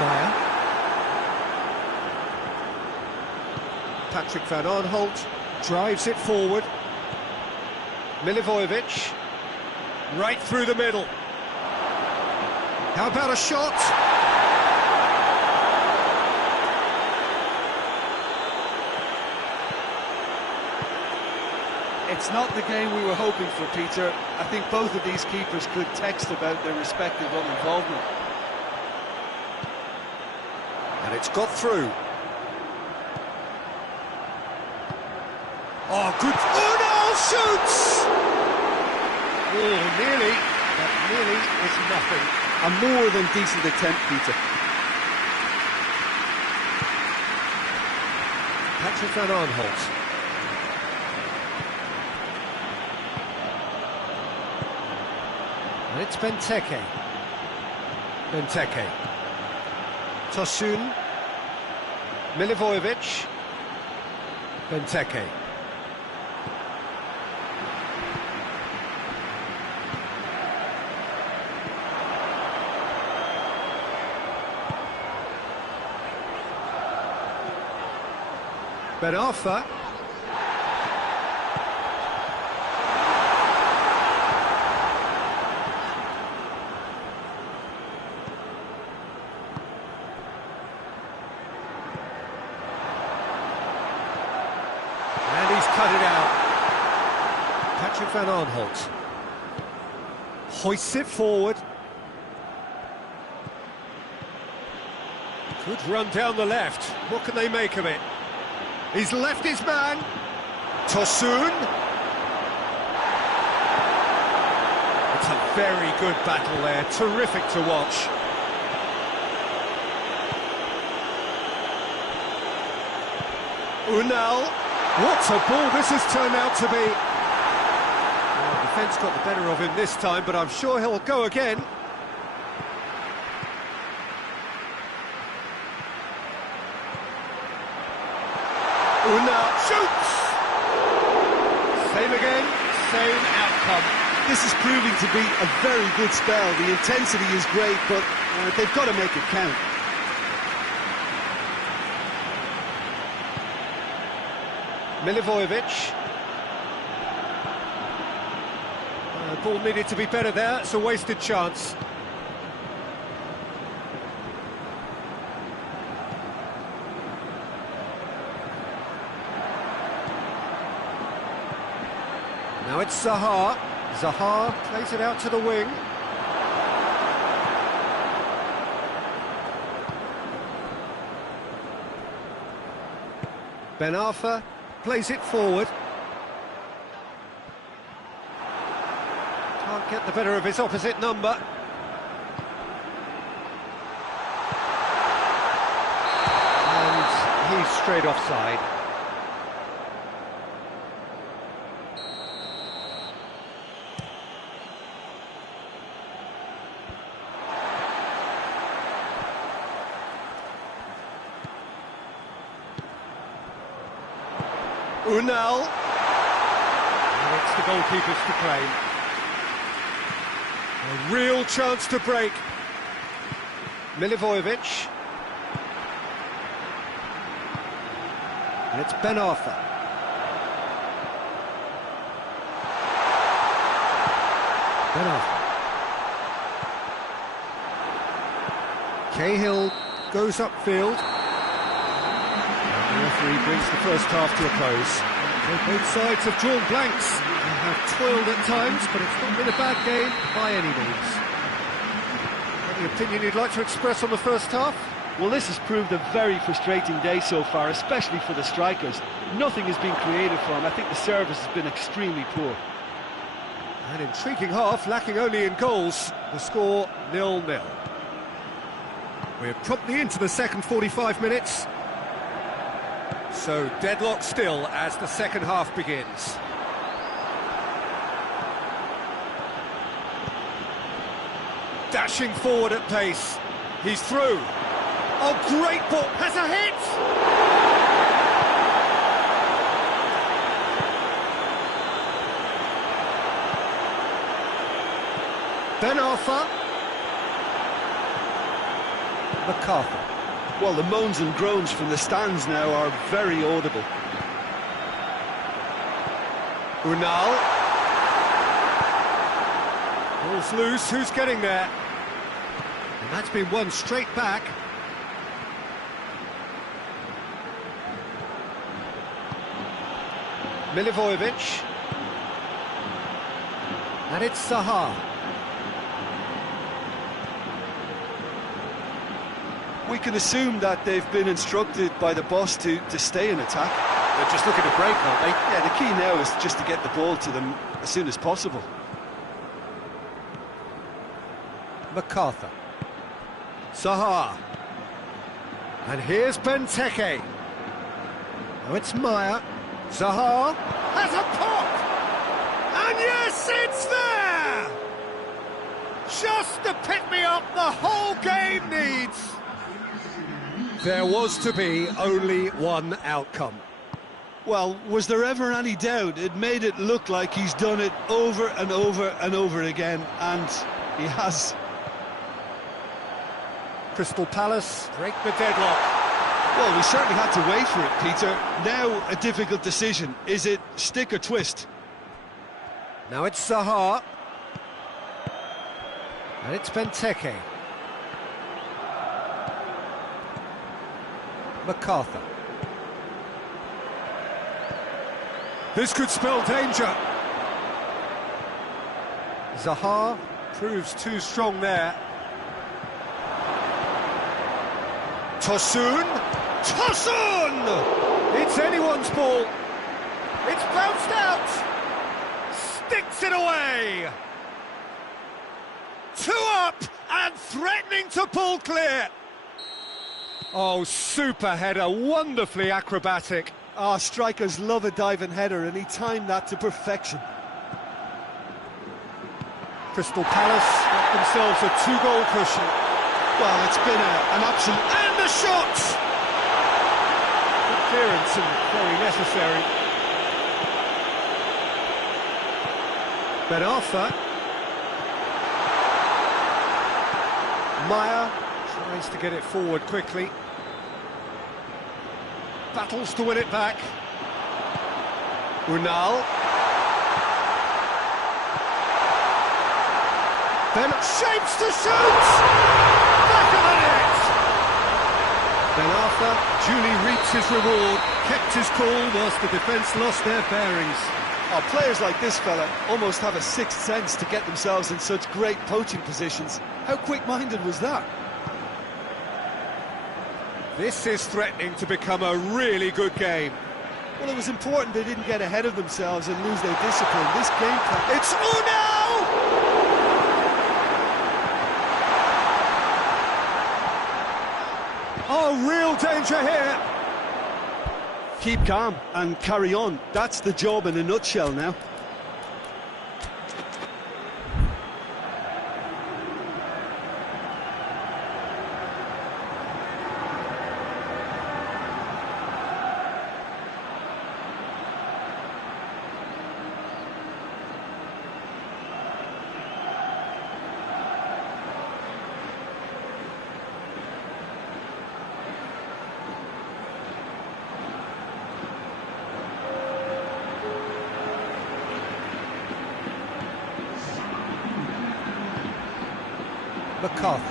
Maya. Patrick van Aanholt drives it forward. Milivojevic. Right through the middle. How about a shot? It's not the game we were hoping for, Peter. I think both of these keepers could text about their respective involvement. And it's got through. Oh, good. Oh, no! Shoots! Oh, nearly, but nearly is nothing. A more than decent attempt, Peter. Patrick van Aanholt. And it's Benteke. Benteke. Tosun. Milivojevic. Benteke. Ben-Arfa. And he's cut it out. Patrick van Aanholt hoists it forward. Good run down the left. What can they make of it? He's left his man. Tosun. It's a very good battle there. Terrific to watch. Unal. What a ball this has turned out to be. Well, defence got the better of him this time, but I'm sure he'll go again. Unal shoots! Same again, same outcome. This is proving to be a very good spell. The intensity is great, but they've got to make it count. Milivojevic. Ball needed to be better there, it's a wasted chance. Now it's Zaha. Zaha plays it out to the wing. Ben-Arfa plays it forward. get the better of his opposite number. And he's straight offside. Unal. And it's the goalkeepers to claim. A real chance to break. Milivojevic. And it's Ben Arthur. Ben Arthur. Cahill goes upfield. The referee brings the first half to a close. So both sides have drawn blanks and have toiled at times, but it's not been a bad game by any means. Any opinion you'd like to express on the first half? Well, this has proved a very frustrating day so far, especially for the strikers. Nothing has been created for them. I think the service has been extremely poor. An intriguing half, lacking only in goals. The score 0-0. We're promptly into the second 45 minutes. So deadlock still as the second half begins. Dashing forward at pace. He's through. Oh, great ball. Has a hit! Ben Arthur. MacArthur. Well, the moans and groans from the stands now are very audible. Unal. Ball's loose, who's getting there? And that's been won straight back. Milivojevic. And it's Zaha. We can assume that they've been instructed by the boss to stay in attack. They're just looking to break, aren't they? Yeah, the key now is just to get the ball to them as soon as possible. MacArthur. Zaha. And here's Benteke. Oh, it's Meyer. Zaha has a pop! And yes, it's there! Just to pick me up the whole game needs. There was to be only one outcome. Well, was there ever any doubt? It made it look like he's done it over and over and over again, and he has. Crystal Palace break the deadlock. Well, we certainly had to wait for it, Peter. Now a difficult decision. Is it stick or twist? Now it's Zaha. And it's Benteke. MacArthur. This could spell danger. Zaha proves too strong there. Tosun! Tosun! It's anyone's ball. It's bounced out. Sticks it away. Two up and threatening to pull clear. Oh, super header, wonderfully acrobatic. Ah, strikers love a diving header, and he timed that to perfection. Crystal Palace got themselves a two-goal cushion. Well, it's been an absolute... And the shot! Good clearance and very necessary. Ben Arthur. Meyer tries to get it forward quickly. Battles to win it back. Unal. Ben shapes to shoot! Back of the net! Ben Arthur duly reaps his reward, kept his cool whilst the defence lost their bearings. Oh, players like this fella almost have a sixth sense to get themselves in such great poaching positions. How quick-minded was that? This is threatening to become a really good game. Well, it was important they didn't get ahead of themselves and lose their discipline. This game plan... It's Unal! Oh, real danger here. Keep calm and carry on. That's the job in a nutshell now. McCarthy.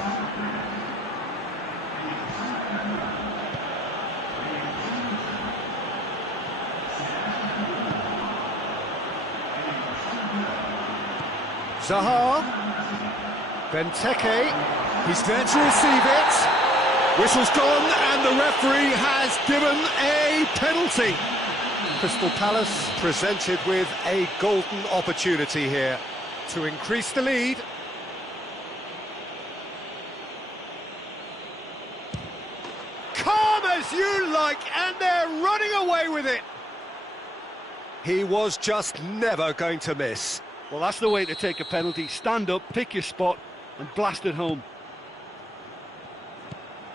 Zaha. Benteke. He's there to receive it. Whistle's gone and the referee has given a penalty. Crystal Palace presented with a golden opportunity here to increase the lead. Calm as you like, and they're running away with it. He was just never going to miss. Well, that's the way to take a penalty. Stand up, pick your spot, and blast it home.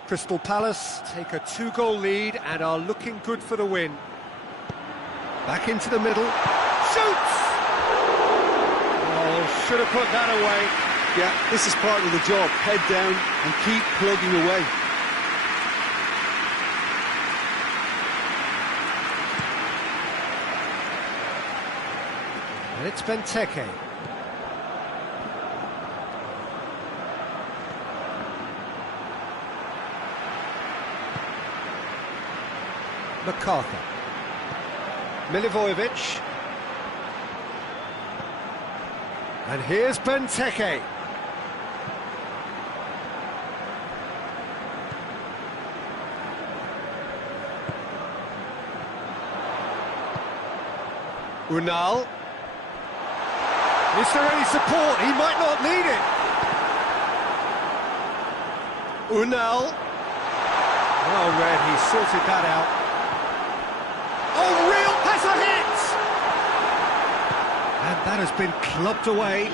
Crystal Palace take a 2-goal lead and are looking good for the win. Back into the middle. Shoots! Oh, should have put that away. Yeah, this is part of the job. Head down and keep plugging away. And it's Benteke. McCarthy. Milivojevic. And here's Benteke. Unal. Is there any support? He might not need it. Unal. Well read, he sorted that out. Oh, Real has a hit! And that has been clubbed away.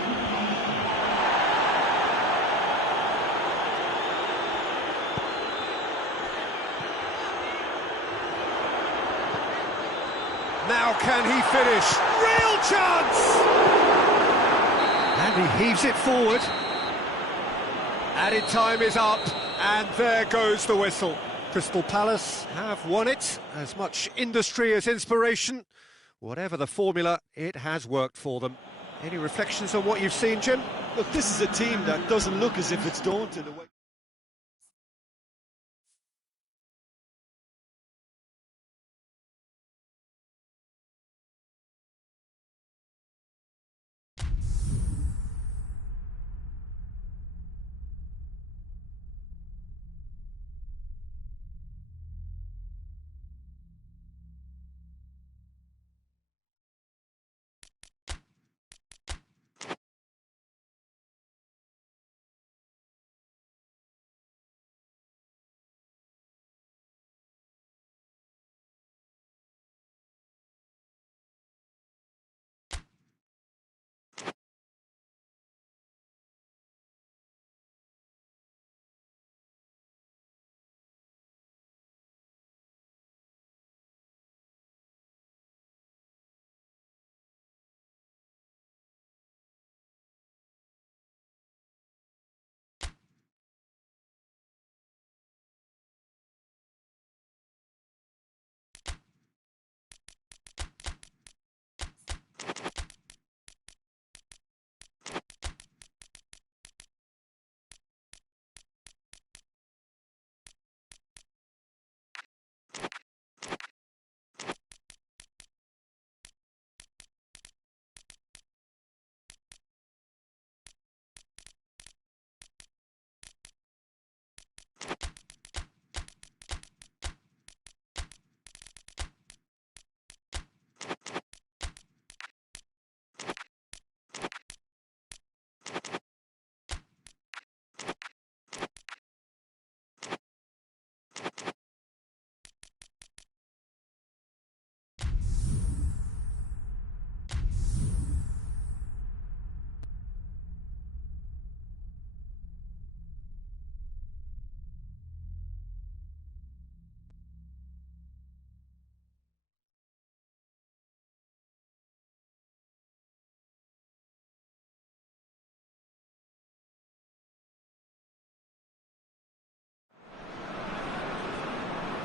Now can he finish? Real chance! And he heaves it forward. Added time is up, and there goes the whistle. Crystal Palace have won it. As much industry as inspiration. Whatever the formula, it has worked for them. Any reflections on what you've seen, Jim? Look, this is a team that doesn't look as if it's daunted away.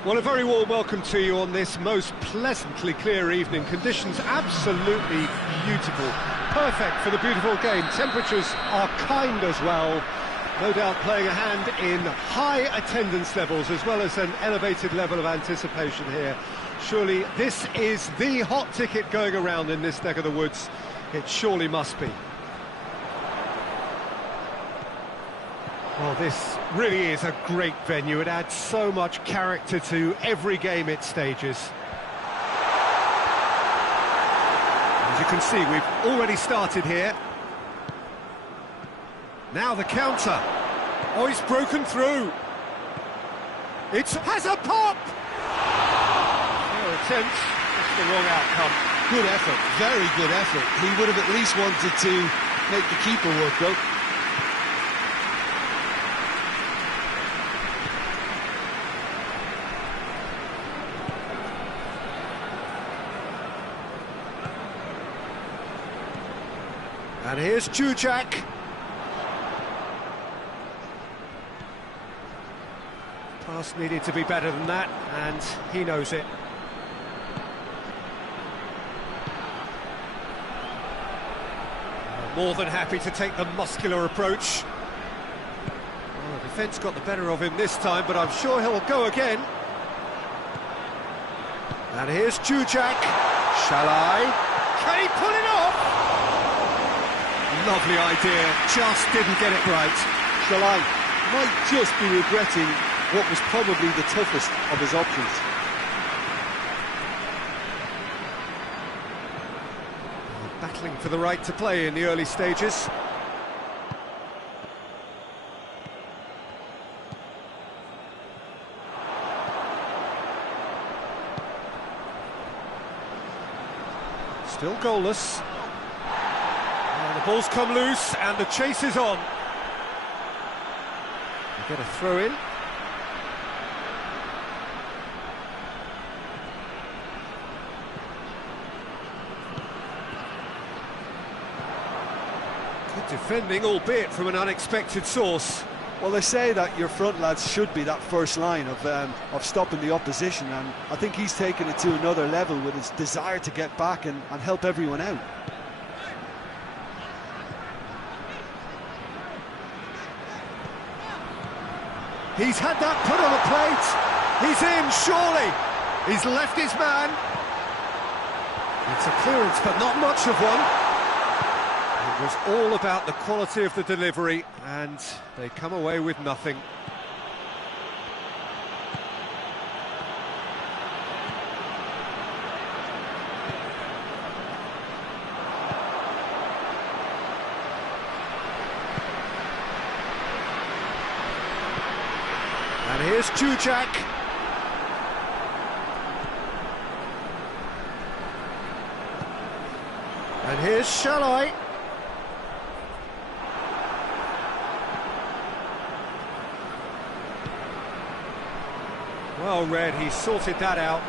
Well, a very warm welcome to you on this most pleasantly clear evening. Conditions absolutely beautiful. Perfect for the beautiful game. Temperatures are kind as well. No doubt playing a hand in high attendance levels as well as an elevated level of anticipation here. Surely this is the hot ticket going around in this neck of the woods. It surely must be. Well, this really is a great venue. It adds so much character to every game it stages. As you can see, we've already started here. Now the counter. Oh, he's broken through. It has a pop! No attempt, that's the wrong outcome. Good effort, very good effort. He would have at least wanted to make the keeper work, though. And here's Chihung. Pass needed to be better than that, and he knows it. More than happy to take the muscular approach. Well, the defence got the better of him this time, but I'm sure he'll go again. And here's Chihung. Shall I? Can he pull it off? Lovely idea, just didn't get it right. Shalai might just be regretting what was probably the toughest of his options. Battling for the right to play in the early stages. Still goalless. And the ball's come loose and the chase is on. They get a throw in. Good defending, albeit from an unexpected source. Well, they say that your front lads should be that first line of stopping the opposition, and I think he's taken it to another level with his desire to get back and help everyone out. He's had that put on a plate. He's in, surely. He's left his man. It's a clearance, but not much of one. It was all about the quality of the delivery, and they come away with nothing. And here's Chihung. And here's Shall I? Well read, he sorted that out.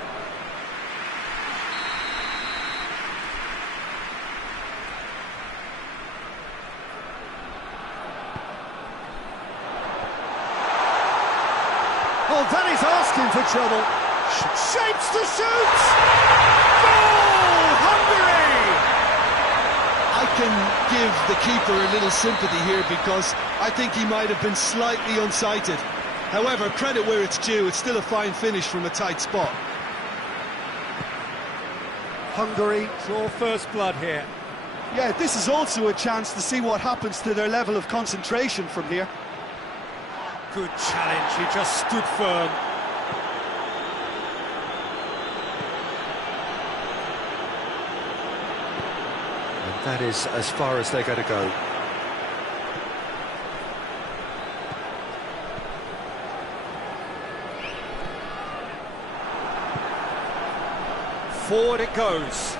Oh, that is asking for trouble. Shapes to shoot! Goal! Hungary! I can give the keeper a little sympathy here because I think he might have been slightly unsighted. However, credit where it's due, it's still a fine finish from a tight spot. Hungary draw first blood here. Yeah, this is also a chance to see what happens to their level of concentration from here. Good challenge, he just stood firm. And that is as far as they're going to go. Forward it goes.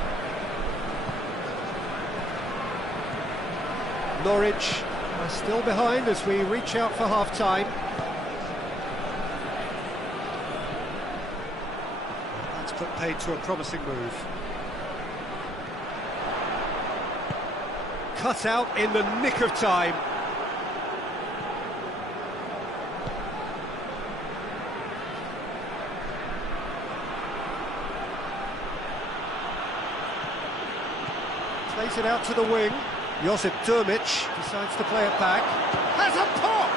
Norwich are still behind as we reach out for half-time. That's put paid to a promising move. Cut out in the nick of time. Plays it out to the wing. Josip Durmic decides to play it back. Has a pop!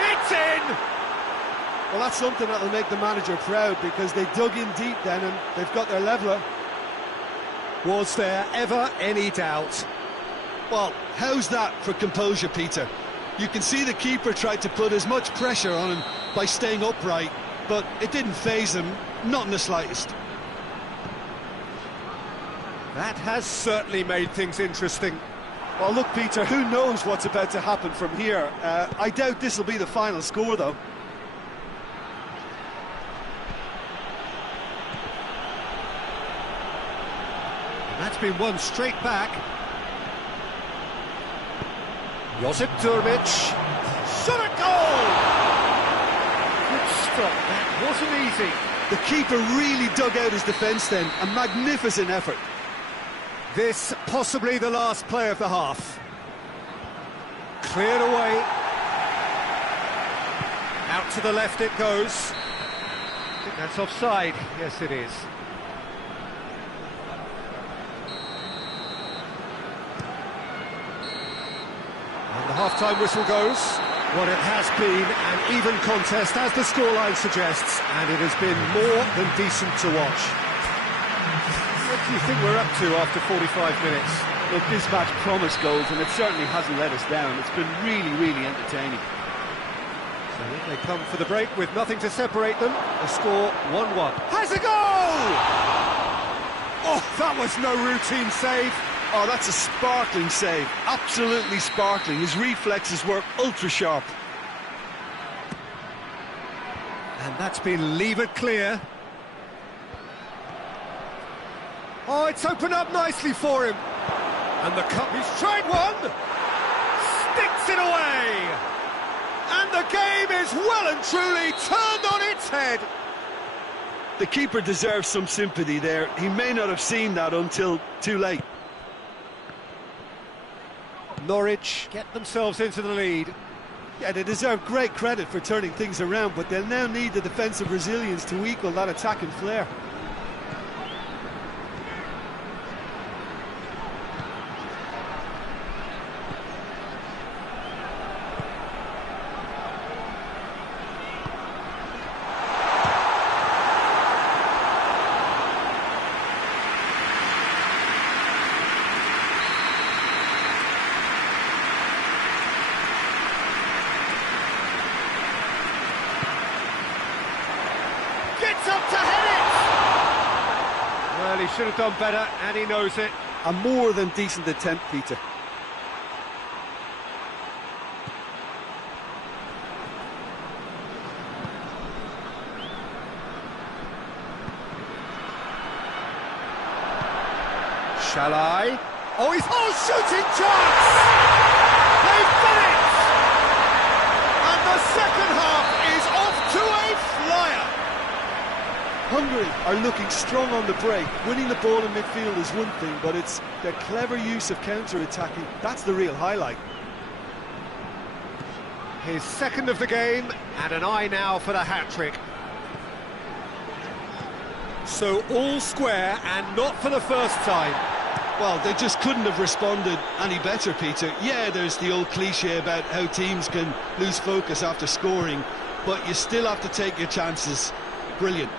It's in! Well, that's something that'll make the manager proud, because they dug in deep then and they've got their leveller. Was there ever any doubt? Well, how's that for composure, Peter? You can see the keeper tried to put as much pressure on him by staying upright, but it didn't faze him, not in the slightest. That has certainly made things interesting. Well, look, Peter, who knows what's about to happen from here? I doubt this will be the final score, though. That's been won straight back. Josip Durmic. Shot at goal! Good stop, that wasn't easy. The keeper really dug out his defence then. A magnificent effort. This possibly the last play of the half. Cleared away. Out to the left it goes. I think that's offside. Yes, it is. And the half-time whistle goes. What it has been an even contest, as the scoreline suggests, and it has been more than decent to watch. What do you think we're up to after 45 minutes? Look, this match promised goals, and it certainly hasn't let us down. It's been really, really entertaining. So they come for the break with nothing to separate them. The score 1-1. Has a goal! Oh, that was no routine save. Oh, that's a sparkling save. Absolutely sparkling. His reflexes were ultra-sharp. And that's been levered clear. Oh, it's opened up nicely for him. And the cup, he's tried one. Sticks it away. And the game is well and truly turned on its head. The keeper deserves some sympathy there. He may not have seen that until too late. Norwich get themselves into the lead. Yeah, they deserve great credit for turning things around, but they'll now need the defensive resilience to equal that attacking flair. Up to head it! Well, he should have done better, and he knows it. A more than decent attempt, Peter. Shall I? Oh, he's shooting chance! They've done it! And the second half is off to a flyer. Hungary are looking strong on the break. Winning the ball in midfield is one thing, but it's their clever use of counter-attacking. That's the real highlight. His second of the game, and an eye now for the hat-trick. So all square, and not for the first time. Well, they just couldn't have responded any better, Peter. Yeah, there's the old cliche about how teams can lose focus after scoring, but you still have to take your chances. Brilliant.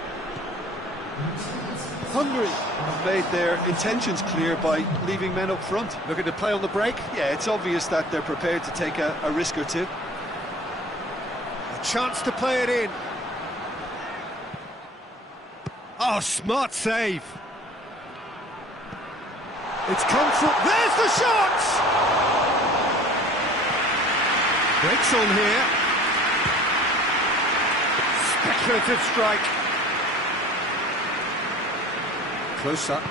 Hungary have made their intentions clear by leaving men up front. Looking to play on the break. Yeah, it's obvious that they're prepared to take a risk or two. A chance to play it in. Oh, smart save. It's come from... There's the shot! Breaks on here. Speculative strike. Close up.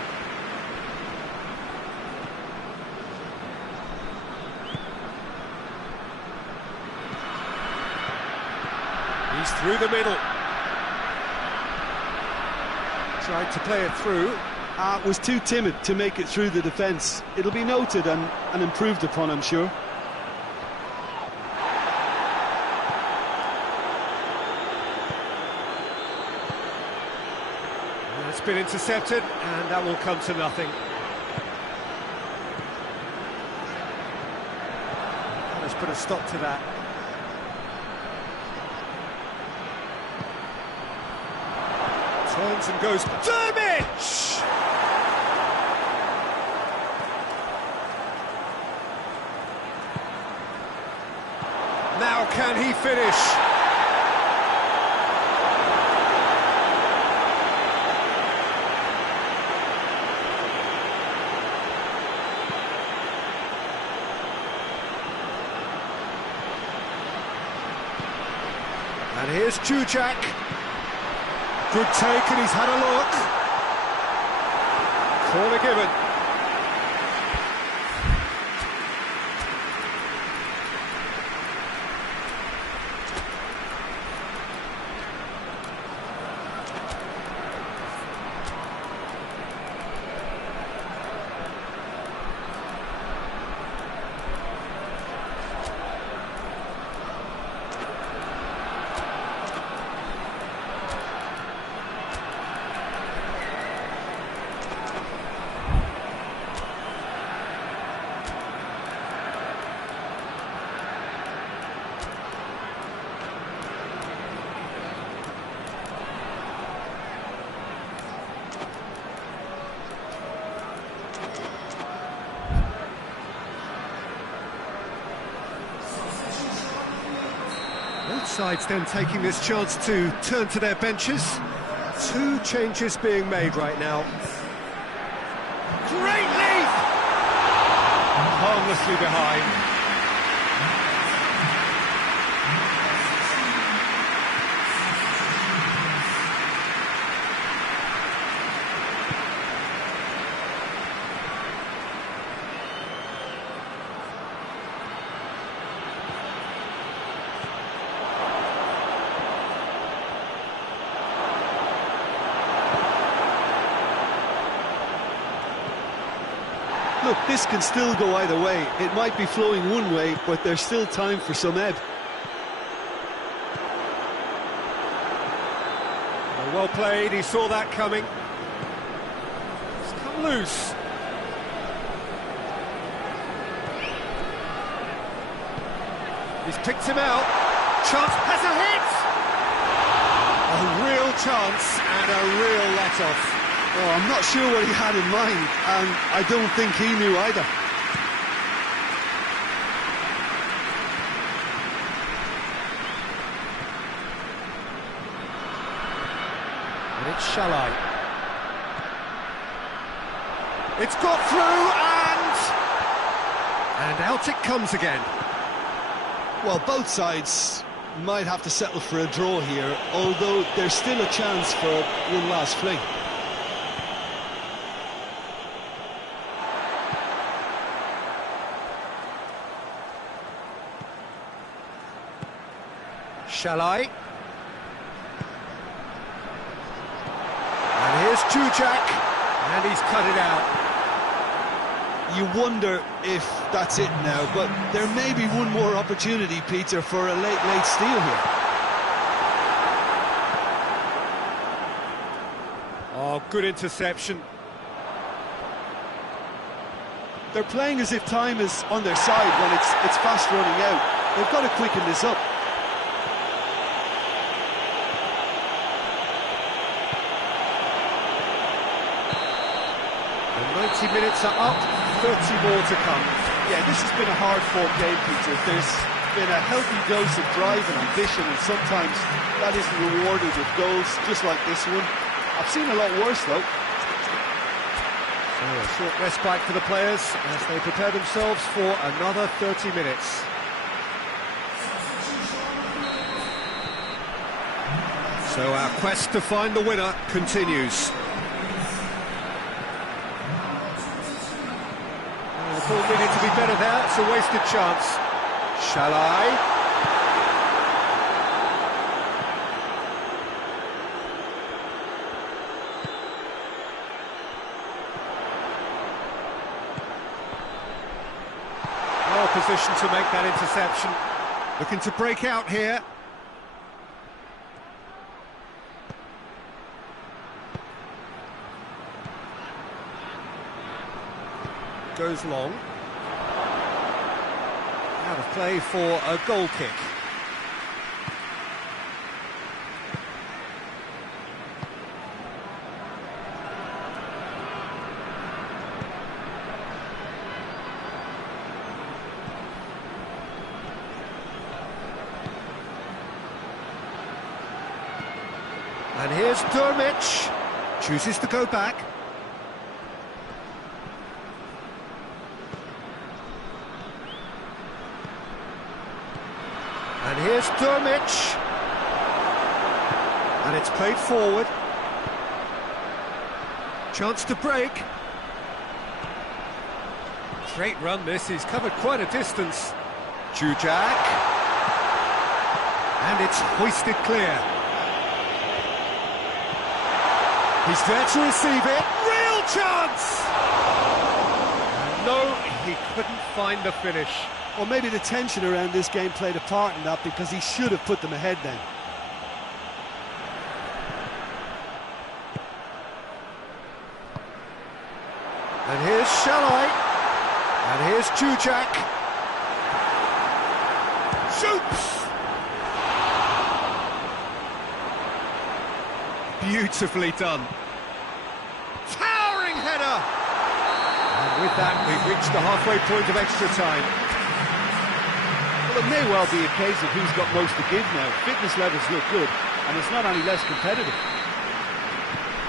He's through the middle. Tried to play it through. Was too timid to make it through the defence. It'll be noted and improved upon, I'm sure. It's been intercepted, and that will come to nothing. put a stop to that. Turns and goes. Dermich! Now can he finish? And here's Chujak. Good take, and he's had a look. Corner given. Both sides then taking this chance to turn to their benches. Two changes being made right now. Great leap! Harmlessly behind. Look, this can still go either way. It might be flowing one way, but there's still time for some ebb. Well played, he saw that coming. It's come loose. He's picked him out. Chance has a hit! A real chance and a real let-off. Oh, I'm not sure what he had in mind, and I don't think he knew either. And it's Shalai. It's got through, and out it comes again. Well, both sides might have to settle for a draw here, although there's still a chance for one last fling. Shalai. And here's Chujak, and he's cut it out. You wonder if that's it now, but there may be one more opportunity, Peter, for a late steal here. Oh, good interception. They're playing as if time is on their side when it's fast running out. They've got to quicken this up. The 90 minutes are up, 30 more to come. Yeah, this has been a hard-fought game, Peter. There's been a healthy dose of drive and ambition, and sometimes that isn't rewarded with goals, just like this one. I've seen a lot worse, though. So a short respite for the players as they prepare themselves for another 30 minutes. So our quest to find the winner continues. The ball needed to be better there, it's a wasted chance. Shalai. Well positioned to make that interception. Looking to break out here. Goes long. Out of play for a goal kick. And here's Durmic, chooses to go back. And here's Durmic, and it's played forward. Chance to break. Great run this, he's covered quite a distance. Jujak, and it's hoisted clear. He's there to receive it, real chance! And no, he couldn't find the finish. Or maybe the tension around this game played a part in that, because he should have put them ahead then. And here's Shalai, and here's Jujak. Shoots! Beautifully done. Towering header! And with that, we've reached the halfway point of extra time. Well, it may well be a case of who's got most to give now. Fitness levels look good, and it's not any less competitive.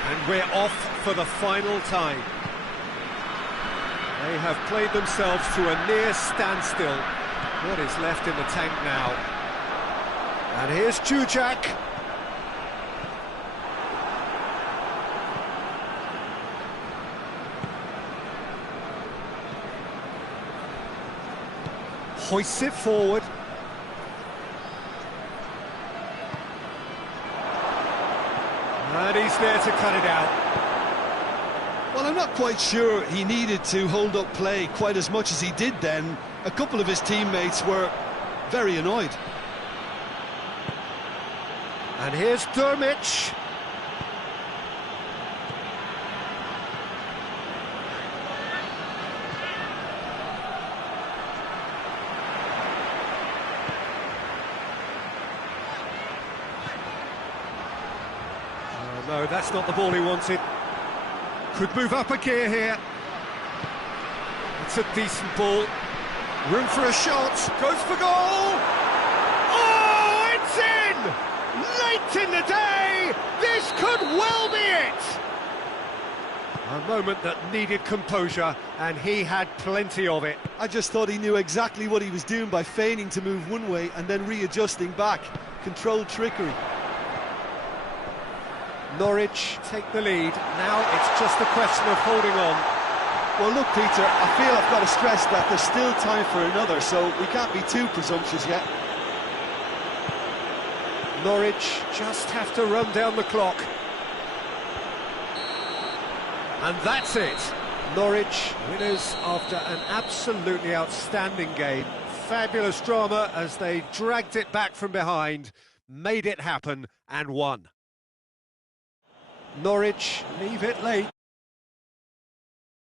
And we're off for the final time. They have played themselves to a near standstill. What is left in the tank now? And here's Jujak. Hoists it forward. And he's there to cut it out. Well, I'm not quite sure he needed to hold up play quite as much as he did then. A couple of his teammates were very annoyed. And here's Durmic. No, that's not the ball he wanted. Could move up a gear here. It's a decent ball. Room for a shot. Goes for goal. Oh, it's in! Late in the day. This could well be it. A moment that needed composure, and he had plenty of it. I just thought he knew exactly what he was doing by feigning to move one way and then readjusting back. Controlled trickery. Norwich take the lead. Now it's just a question of holding on. Well, look, Peter, I feel I've got to stress that there's still time for another, so we can't be too presumptuous yet. Norwich just have to run down the clock. And that's it. Norwich winners after an absolutely outstanding game. Fabulous drama as they dragged it back from behind, made it happen and won. Norwich leave it late.